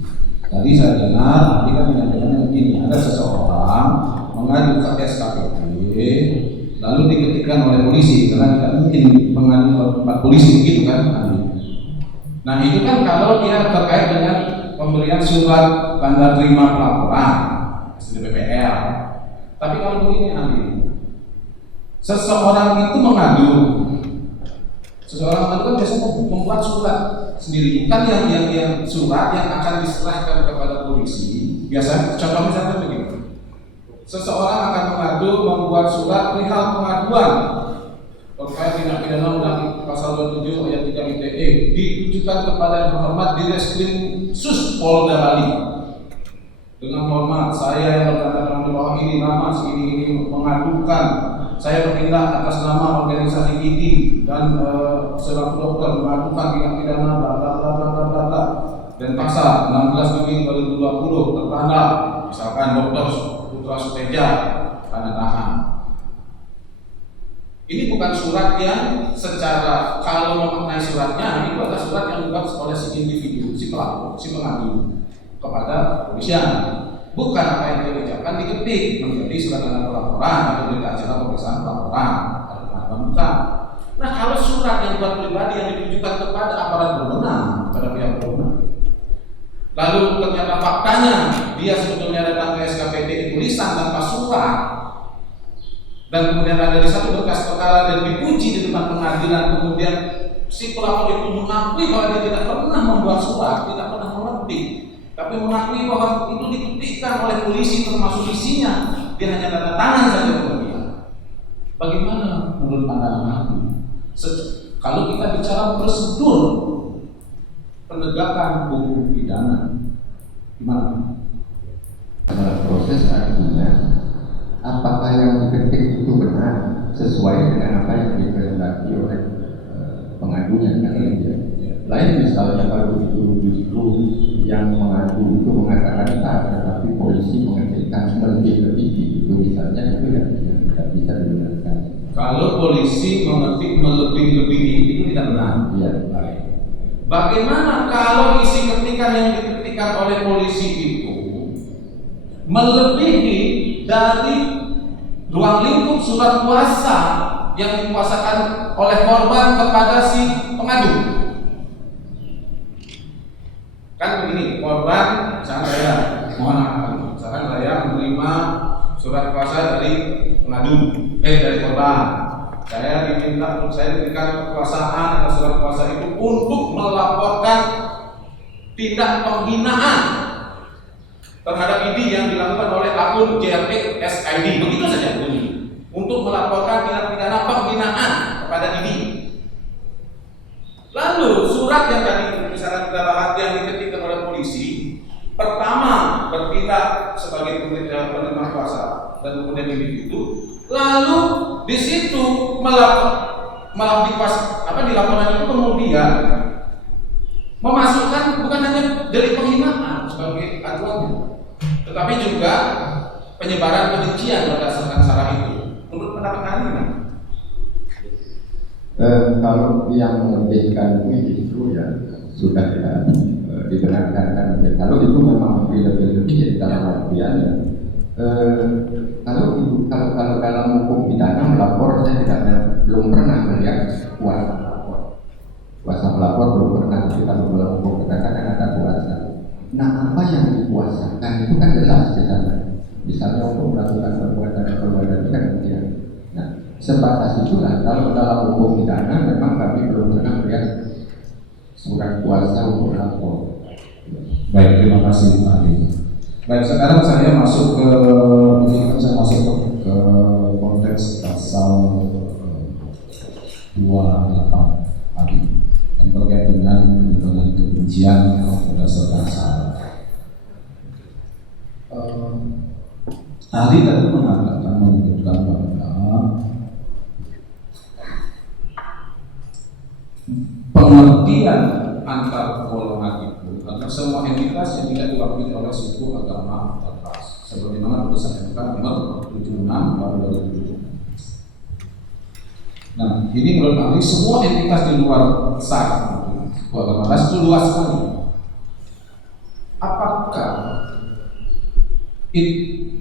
Tadi saya dengar tadi kan menyampaikan begini, ada seseorang mengadu ke SKPD lalu diketikkan oleh polisi karena tidak mungkin mengadu ke tempat polisi begitu kan. Nah itu kan kalau dia terkait dengan pemberian surat tanda terima pelaporan SDPPL. Tapi kalau begini seseorang itu mengadu, kan biasanya membuat surat sendiri, bukan yang surat yang akan diserahkan kepada polisi. Biasanya contoh misalnya begini, seseorang akan mengadu membuat surat perihal pengaduan terkait tindak pidana undang pasal 27 ayat 3 ITE ditujukan kepada yang terhormat di Reskrim Sus Polda Bali. Dengan hormat, saya yang bertanda di bawah ini nama segini ini mengadukan saya bertindak atas nama organisasi IDI dan selaku dokter mengadukan tindak pidana bla bla bla bla bla bla dan pasal 16 Juni 2020 tertanda misalkan Dr. Putra Suteja tanda tangan. Ini bukan surat yang secara kalau memaknai suratnya itu adalah surat yang dibuat oleh si individu, si pelaku, si pengadu kepada kepolisian. Bukan apa yang dia ucapkan diketik menjadi surat tanda pelaporan atau berita acara pemeriksaan pelaporan atau pengaduan bukan. Nah kalau surat yang buat pribadi yang ditujukan kepada aparat berwenang, kepada pihak berwenang, lalu ternyata faktanya dia sebetulnya datang ke SKPD tulisan tanpa surat, dan kemudian ada di satu berkas perkara dan dipuji di depan pengadilan, kemudian si pelapor itu mengakui bahwa dia tidak pernah membuat surat, tidak pernah mengetik, tapi mengakui bahwa itu diketikkan oleh polisi termasuk isinya, dia hanya tanda tangan saja kemudian. Bagaimana menurut pandangan hakim? Kalau kita bicara prosedur penegakan hukum pidana, gimana? Proses artinya apakah yang diketik itu benar sesuai dengan apa yang dikehendaki oleh pengadunya kan? Lain misalnya kalau itu justru yang mengadu itu mengatakan tak, tetapi polisi mengatakan melebih-lebihi itu misalnya itu yang tidak bisa dibenarkan. Kalau polisi mengetik melebih-lebihi itu tidak benar. Iya. Bagaimana kalau isi ketikan yang diketikkan oleh polisi itu melebihi dari ruang lingkup surat kuasa yang dikuasakan oleh korban kepada si pengadu? Kan begini, korban misalkan saya misalkan saya menerima surat kuasa dari pengadu, dari korban. Saya diminta untuk saya diberikan kekuasaan atau surat kuasa itu untuk melaporkan tindak penghinaan terhadap ID yang dilakukan oleh akun JRP SID. Begitu saja bunyi. Untuk melaporkan tindak pidana penghinaan kepada ID. Lalu surat yang tadi misalnya kita bahas yang diketikkan oleh polisi, pertama bertindak sebagai penerima kuasa dan kemudian individu, lalu di situ dilaporkan itu kemudian memasukkan bukan hanya delik penghinaan sebagai aduannya, tetapi juga penyebaran kebencian berdasarkan syarat itu. Menurut pendapat kalian? Kalau yang melebihkan itu justru ya sudah tidak dibenarkan kan. Kalau itu memang lebih-lebih dalam artian ya. Kalau dalam hukum pidana melapor saya belum pernah melihat kuasa melapor belum pernah. Tapi kalau dalam hukum pidana kan ada kuasa. Nah, apa yang dikuasakan itu kan jelas di sana. Misalnya untuk melakukan perbuatan itu kan kemudian. Nah, sebatas itulah. Kalau dalam hukum pidana memang kami belum pernah melihat surat kuasa untuk melapor. Baik, terima kasih Pak Adi. Baik, sekarang saya masuk ke konteks pasal 28 tadi yang terkait dengan kebencian berdasarkan syarat. Ahli tadi menyebutkan bahwa pengertian antar golongan itu adalah semua entitas yang tidak diwakili oleh suku, agama, atau ras, sebagaimana putusan MK nomor 76/2017. Nah, ini menurut kami semua entitas di luar syarat suku, agama, ras itu luas sekali. Apakah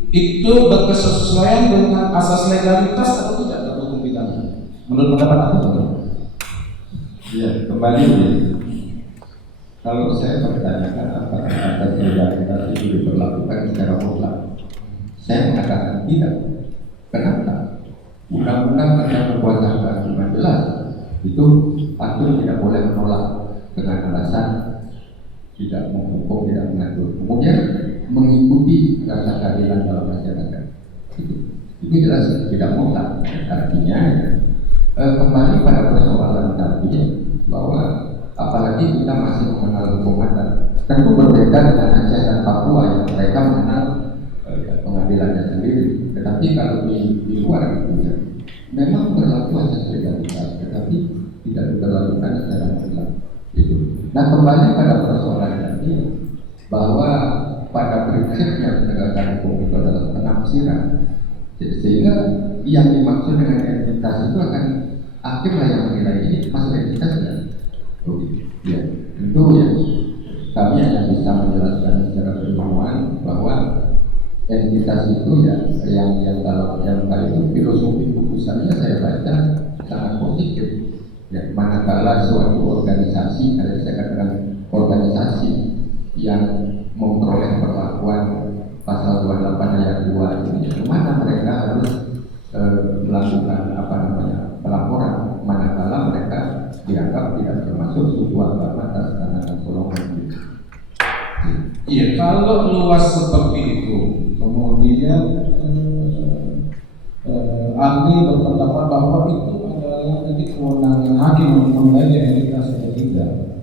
itu berkesesuaian dengan asas legalitas atau tidak dalam hukum pidana? Menurut pendapat Anda? Ya, kembali ya. Kalau saya bertanyakan apakah asas legalitas itu diberlakukan secara mutlak, saya mengatakan tidak. Kenapa? Undang-undang tentang kekuasaan kehakiman jelas itu hakim tidak boleh menolak dengan alasan tidak menghukum, tidak mengatur. Kemudian mengikuti rasa keadilan dalam masyarakat. Itu jelas tidak mutlak. Artinya kembali pada persoalan tadi bahwa apalagi kita masih mengenal hukum adat. Tentu berbeda dengan Aceh dan Papua yang mereka mengenal pengadilannya sendiri. Tetapi kalau di luar itu ya, memang berlaku asas legalitas, tetapi tidak diberlakukan secara mutlak. Itu. Nah, kembali pada persoalan tadi bahwa pada prinsipnya penegakan hukum itu adalah penafsiran, sehingga yang dimaksud dengan entitas itu akan akhirnya yang menilai ini masuk entitas ya. Ya, tentu ya kami hanya bisa menjelaskan secara keilmuan bahwa entitas itu ya yang dalam yang kali itu filosofi putusannya saya baca sangat positif. Ya, manakala suatu organisasi, kalau saya katakan organisasi yang memperoleh perlakuan pasal 28 ayat 2 ini, mana mereka harus melakukan pelaporan manakala mereka dianggap tidak termasuk suku, agama, atas dan golongan. Iya, kalau luas seperti itu, kemudian ahli berpendapat bahwa itu adalah jadi kewenangan hakim untuk menilai entitas atau tidak.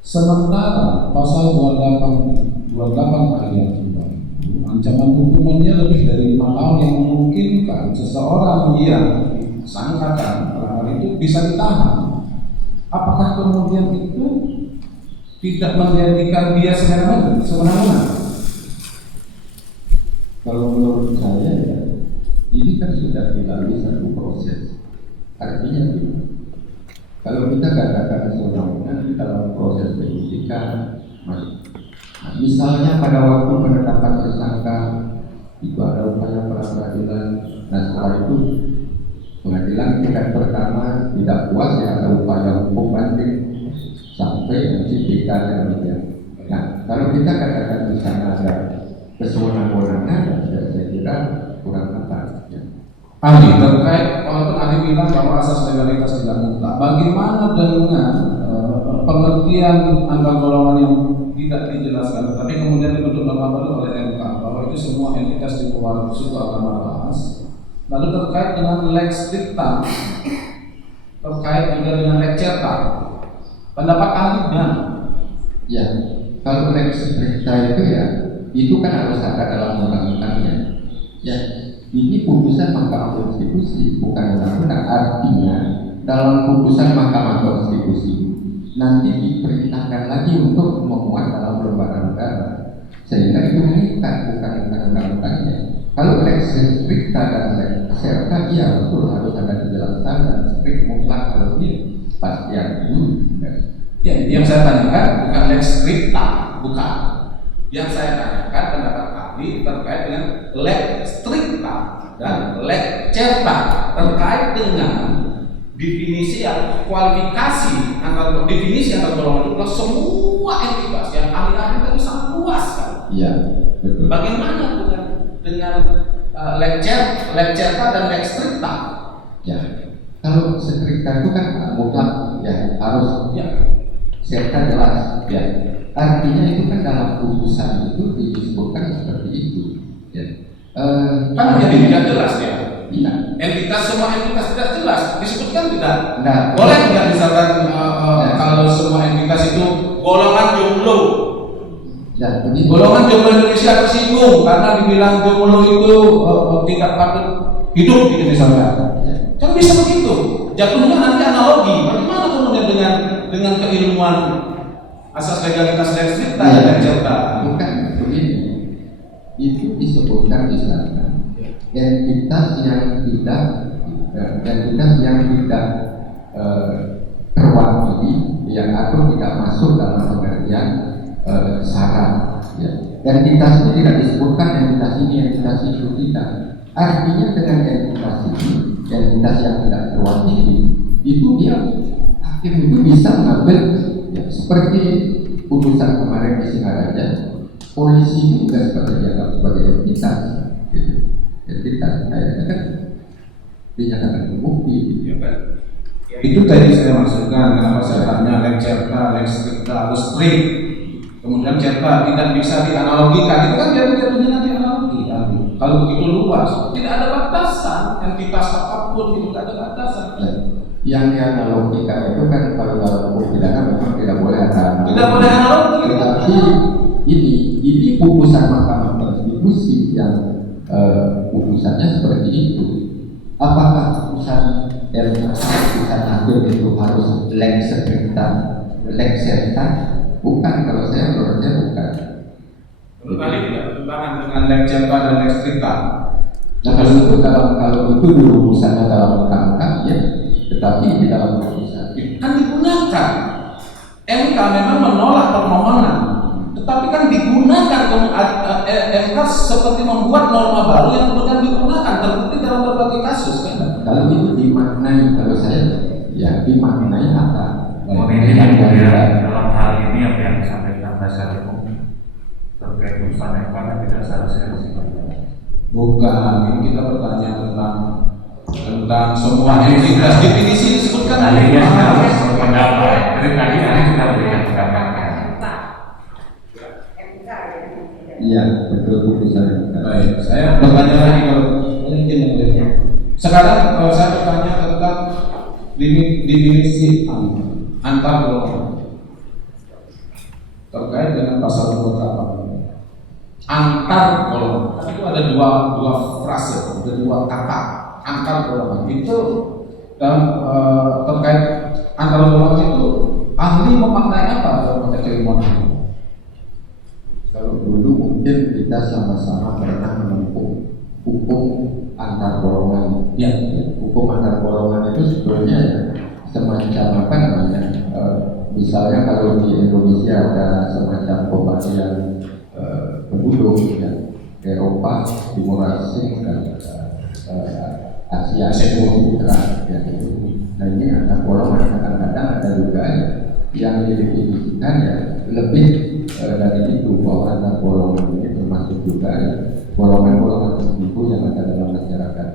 Sementara pasal 28 ayat 2 ancaman hukumannya lebih dari 5 tahun yang memungkinkan seseorang yang disangkakan hal itu bisa ditahan apakah kemudian itu tidak menjadikan dia semena-mena? Kalau menurut saya ya, ini kan sudah dilalui satu proses. Artinya gimana? Kalau kita katakan semena-mena di dalam proses penyidikan, nah, misalnya pada waktu penetapan tersangka itu ada upaya pra-peradilan, nah setelah itu pengadilan tingkat pertama tidak puas ya, ada upaya hukum banding sampai nanti PK dan demikian. Nah, kalau kita katakan di sana ada kesewenang-wenangan, saya kira kurang tepat. Ya. Ahli terkait, walaupun ahli bilang bahwa asas legalitas tidak mutlak, bagaimana dengan pengertian antar golongan yang tidak dijelaskan, tapi kemudian dibentuk norma baru oleh MK bahwa itu semua entitas di luar suku agama ras. Lalu terkait dengan lex stricta, terkait juga dengan lex certa, pendapat ahli gimana? Ya, kalau lex stricta itu ya, itu kan harus ada dalam undang-undangnya. Ya, ini putusan Mahkamah Konstitusi, bukan undang-undang. Artinya dalam putusan Mahkamah Konstitusi nanti diperintahkan lagi untuk memuat dalam lembaga negara, sehingga itu mengikat, bukan undang-undangnya. Kalau lex stricta dan lex certa, iya betul harus ada kejelasan dan strict mutlak kalau ini pasti ada. Ya, yang saya tanyakan bukan lex stricta, bukan. Yang saya tanyakan pendapat ahli terkait dengan lex stricta dan lex certa terkait dengan definisi yang kualifikasi antar definisi antar golongan itu semua entitas yang ahli-ahli tadi sangat luas kan. Iya, betul. Bagaimana dengan lex certa dan lex stricta? Ya, kalau stricta itu kan mutlak ya, harus ya. Certa jelas ya. Artinya itu kan dalam putusan itu disebutkan seperti itu ya. Kan menjadi tidak jelas ya. Iya. Semua entitas tidak jelas disebutkan tidak. Nah, boleh tidak misalkan kalau semua entitas itu golongan jomblo. Ya, begini. Golongan jomblo Indonesia tersinggung karena dibilang jomblo itu tidak patut hidup gitu misalnya. Ya. Kan bisa begitu. Jatuhnya nanti analogi. Bagaimana kemudian dengan keilmuan asas legalitas lex stricta dan certa? Bukan begini. Itu disebutkan di sana. Entitas yang tidak terwakili yang atau tidak masuk dalam pengertian syarat. Ya. Entitas itu tidak disebutkan entitas ini, entitas itu tidak. Artinya dengan entitas ini, entitas yang tidak terwakili, itu dia hakim itu bisa mengambil ya, seperti putusan kemarin di Singaraja, polisi juga seperti dianggap sebagai entitas. Gitu. Entitas kayaknya kan dinyatakan terbukti gitu ya kan. Itu tadi saya maksudkan kenapa saya tanya lex certa, lex stricta, harus strict. Kemudian certa tidak bisa dianalogikan, itu kan jatuhnya nanti analogi. Kalau begitu luas, tidak ada batasan entitas apapun, tidak ada batasan. Yang dianalogikan itu kan kalau dalam hukum pidana memang tidak boleh ada. Tidak boleh analogi. Tetapi ini putusan Mahkamah Konstitusi yang putusannya seperti itu. Apakah putusan hakim itu harus lex stricta, lex certa? Bukan, kalau saya menurut saya bukan. Menurut kali tidak bertentangan dengan lex certa dan lex stricta. Nah, kalau itu rumusannya dalam undang-undang ya, tetapi di dalam putusan kan digunakan. MK memang menolak permohonan, tetapi kan digunakan MK seperti membuat norma baru yang kemudian digunakan terbukti dalam berbagai kasus kan. Kalau itu dimaknai, kalau saya ya dimaknai apa? Ini dalam hal ini apa yang disampaikan dasar hukum terkait putusan MK kan tidak seharusnya sifatnya. Bukan, ini kita bertanya tentang semua entitas definisi disebutkan tadi ya pendapat. Jadi tadi sudah berikan pendapatnya. Iya, betul putusan. Baik, saya bertanya lagi kalau mungkin yang lainnya. Sekarang kalau saya bertanya tentang definisi antar golongan terkait dengan pasal 28. Antar golongan, itu ada dua frase, ada dua kata antar golongan. Itu terkait antar golongan itu semacam apa namanya, misalnya kalau di Indonesia ada semacam pembagian penduduk ya, Eropa, Timur Asing dan Asia Putra ya gitu. Nah ini ada golongan, kadang-kadang ada juga yang didefinisikan ya lebih dari itu, bahwa antar golongan ini termasuk juga ya golongan-golongan tertentu yang ada dalam masyarakat.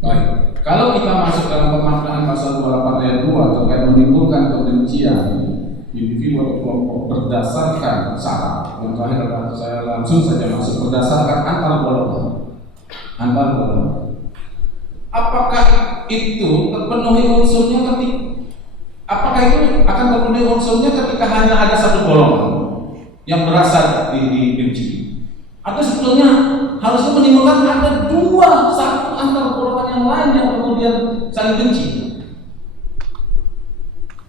Baik, kalau kita masuk dalam pemaknaan pasal 28 ayat 2 terkait menimbulkan kebencian individu atau kelompok berdasarkan sara, yang terakhir adalah saya langsung saja masuk berdasarkan antar golongan. Apakah itu terpenuhi unsurnya apakah itu akan terpenuhi unsurnya ketika hanya ada satu golongan yang berasal dibenci? Atau sebetulnya harusnya menimbulkan ada dua, satu antar golongan yang lain yang kemudian saling benci?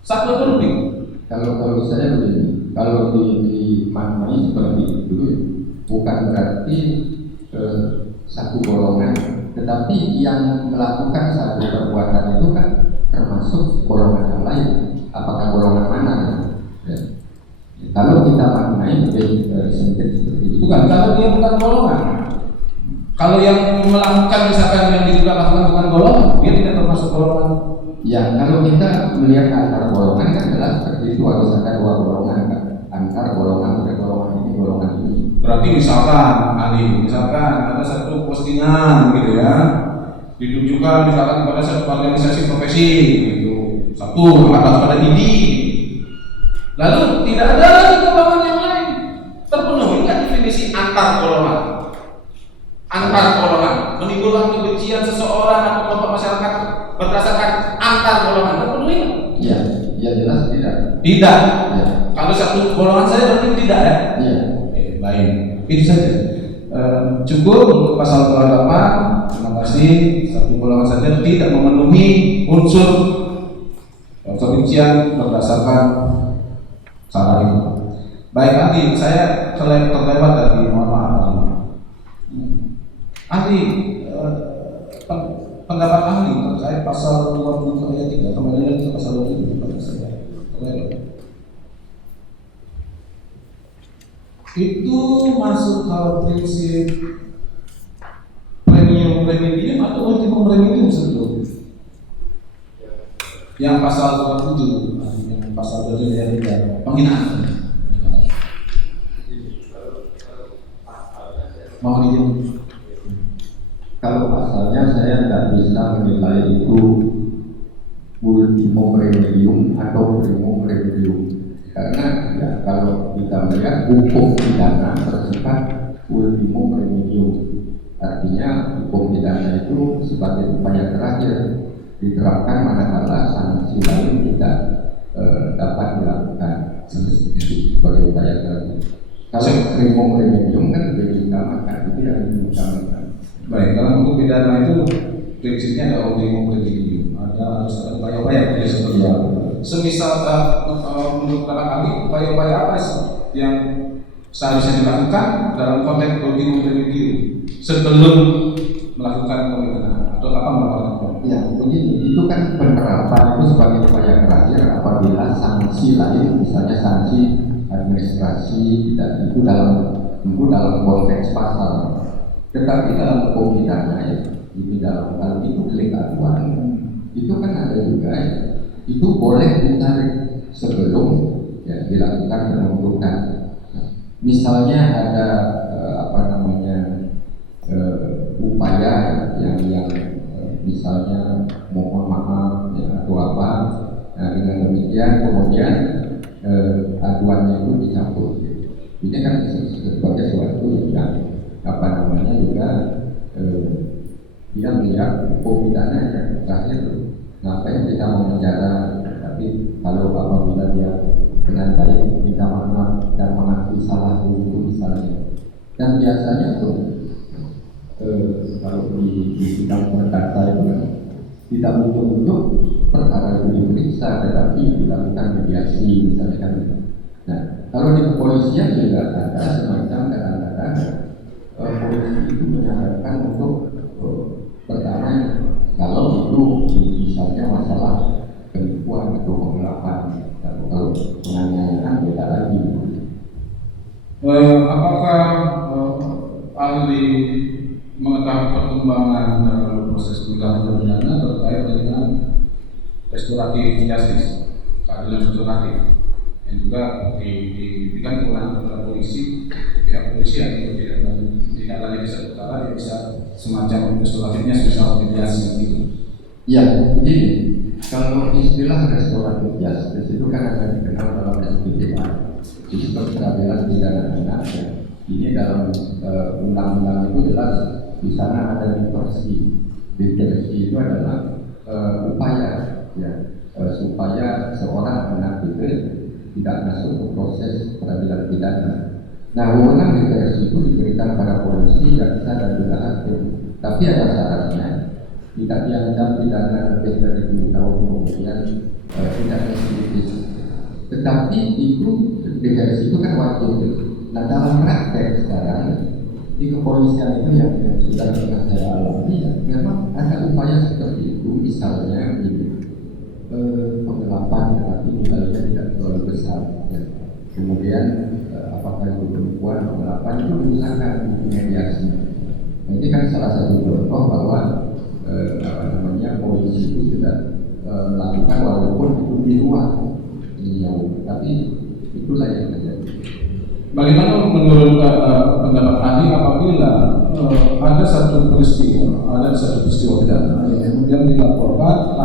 Satu atau lebih? Kalau saya begini, kalau dimaknai seperti itu bukan berarti satu golongan, tetapi yang melakukan satu perbuatan itu kan termasuk golongan yang lain. Apakah golongan mana? Ya. Kalau kita maknai lebih sempit seperti itu, bukan. Kalau dia bukan golongan, kalau yang melakukan misalkan yang diduga lakukan bukan golongan, dia tidak termasuk golongan. Ya, kalau kita melihat antar golongan kan jelas seperti itu, harus ada dua golongan kan, antar golongan ke golongan ini, golongan ini. Berarti misalkan ada satu postingan gitu ya, ditujukan misalkan kepada satu organisasi profesi gitu, satu atas pada ID, lalu tidak ada lagi golongan yang lain, terpenuhi nggak definisi antar golongan? Antar golongan menimbulkan kebencian seseorang atau kelompok masyarakat berdasarkan antar golongan, terpenuhi? Iya, ya jelas tidak. Tidak. Ya. Kalau satu golongan saya berarti tidak ya? Iya. Baik, itu saja. Cukup untuk pasal 28. Terima kasih. Satu golongan saja tidak memenuhi unsur kebencian berdasarkan sara itu. Baik, nanti saya terlewat dari mohon maaf. Ahli, pendapat ahli terkait pasal 27 ayat 3, kembali lagi ke pasal 27 itu masuk ke prinsip premium remedium atau ultimum remedium sebetulnya? Yang pasal 27, yang pasal 27 ayat 3, penghinaan. Mohon izin. Kalau pasalnya saya tidak bisa menilai itu ultimum remedium atau primum remedium, karena ya, kalau kita melihat hukum pidana bersifat ultimum remedium, artinya hukum pidana itu sebagai upaya terakhir diterapkan manakala sanksi lain tidak dapat dilakukan sebagai upaya terakhir. Kalau primum remedium kan lebih diutamakan, itu yang diutamakan. Baik, dalam hukum pidana itu prinsipnya ada ultimum remedium, harus ada upaya-upaya dari sebelumnya. Semisal menurut para ahli, upaya-upaya apa sih yang seharusnya dilakukan dalam konteks ultimum remedium sebelum melakukan pembenahan atau apa melakukan? Ya, begini, itu kan penerapan itu sebagai upaya terakhir apabila sanksi lain, misalnya sanksi administrasi tidak itu dalam konteks pasal. Tetapi dalam hukum pidana ya, ini dalam hal itu delik aduan, itu kan ada juga ya, itu boleh ditarik sebelum ya, dilakukan penuntutan. Misalnya ada upaya yang misalnya mohon maaf ya, atau apa, nah, dengan demikian kemudian aduannya itu dicabut. Ini kan sebagai suatu yang juga dia melihat hukum pidana yang terakhir, ngapain kita mengejar, tapi kalau apabila dia dengan baik minta maaf dan mengakui salah itu misalnya, dan biasanya tuh kalau di sidang perdata itu tidak muncul perkara itu diperiksa, tetapi dilakukan mediasi misalnya kan. Nah, kalau di kepolisian juga ada semacam kadang-kadang polisi itu menyarankan untuk pertama kalau itu misalnya masalah penipuan untuk pengelapan. Kalau penganiayaan beda lagi. Apakah ahli mengetahui perkembangan dalam proses pidana terkait dengan restoratif justice, keadilan restoratif, yang juga diberikan kewenangan kepada polisi, pihak polisian untuk tidak lagi bisa perkara, dia bisa semacam restoratifnya spesial mediasi gitu. Ya, begini, kalau istilah restoratif justice itu kan akan dikenal dalam SPPA, sistem peradilan pidana anak. Ini dalam undang-undang itu jelas di sana ada diversi. Diversi itu adalah upaya ya supaya seorang anak itu tidak masuk ke proses peradilan pidana. Nah, wewenang diversi itu diberikan pada polisi, jaksa dan juga hakim. Tapi ada syaratnya, tidak diancam pidana lebih dari 7 tahun kemudian tidak residivis. Tetapi itu diversi itu kan wajib. Nah, dalam praktek sekarang di kepolisian itu yang sudah pernah saya alami, ya, memang ada upaya seperti itu, misalnya penggelapan tetapi nilainya tidak terlalu besar. Ya. Kemudian apakah itu perempuan penggelapan itu diusahakan di mediasi. Nah, ini kan salah satu contoh bahwa polisi itu sudah melakukan walaupun itu di luar tapi itulah yang terjadi. Bagaimana menurut pendapat ahli apabila ada satu peristiwa pidana yang kemudian dilaporkan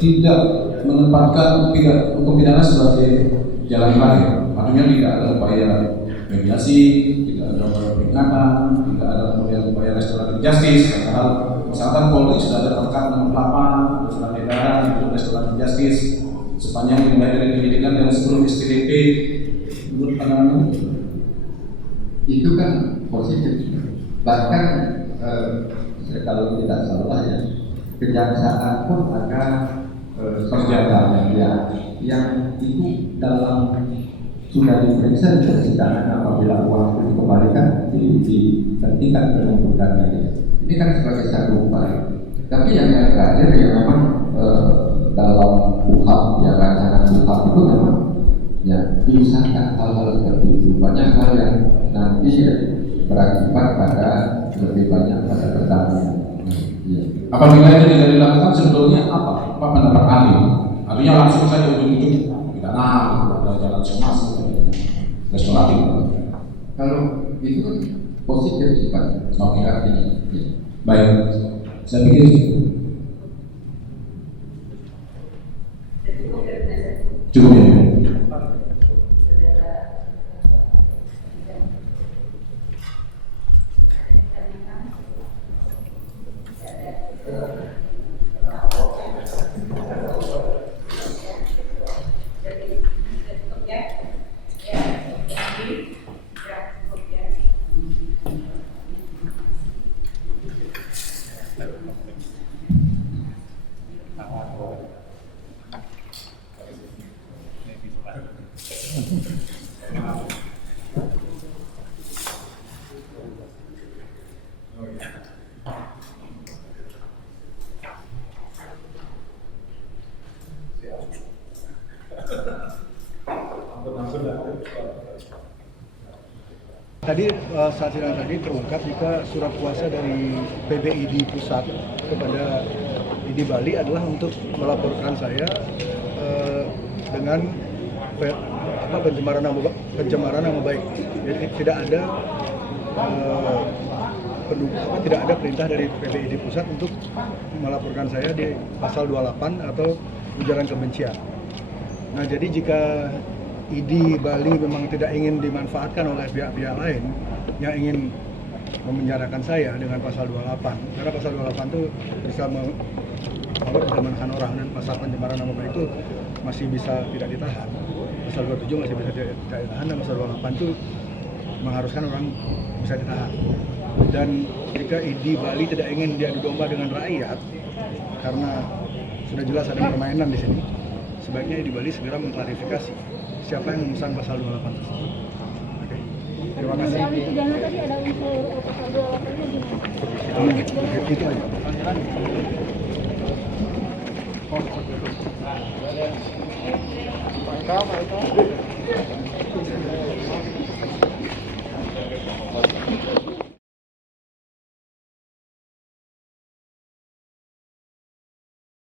tidak menempatkan hukum pidana sebagai jalan terakhir, artinya tidak ada upaya mediasi, tidak ada upaya peringatan, tidak ada kemudian upaya restoratif justice, padahal misalkan Polri sudah ada perkara 68 surat edaran itu restoratif justice sepanjang dimulai dari penyidikan dan sebelum SPDP. Menurut pandangan itu kan positif. Bahkan kalau tidak salah ya, kejaksaan pun ada perjalanan yang itu dalam sudah diperiksa di persidangan apabila uang itu dikembalikan dihentikan penuntutannya. Ini kan sebagai satu upaya. Tapi yang terakhir ya memang dalam UHAP ya rancangan UHAP itu memang ya diusahakan hal-hal seperti itu. Banyak hal yang nanti ya, berakibat pada lebih banyak pada pertanian. Ya. Apabila itu tidak dilakukan sebetulnya apa pendapat ahli? Artinya langsung saja ujung-ujung pidana ada jalan semas restoratif. Kalau itu kan positif sifat artinya. Ya. Baik, saya pikir cukup ya. Tadi saat sidang tadi terungkap jika surat kuasa dari PBID pusat kepada ID Bali adalah untuk melaporkan saya dengan pencemaran nama baik. Jadi tidak ada tidak ada perintah dari PBID pusat untuk melaporkan saya di pasal 28 atau ujaran kebencian. Nah, jadi jika ID Bali memang tidak ingin dimanfaatkan oleh pihak-pihak lain yang ingin memenjarakan saya dengan pasal 28, karena pasal 28 itu bisa menahan orang, dan pasal pencemaran nama baik itu masih bisa tidak ditahan. Pasal 27 masih bisa tidak ditahan, dan pasal 28 itu mengharuskan orang bisa ditahan. Dan jika ID Bali tidak ingin diadu domba dengan rakyat, karena sudah jelas ada permainan di sini, sebaiknya ID Bali segera mengklarifikasi siapa yang memesan pasal 28 tersebut. Oke. Terima kasih. Dalam pidana tadi ada unsur pasal 28-nya gimana? Itu aja. Pak Eka.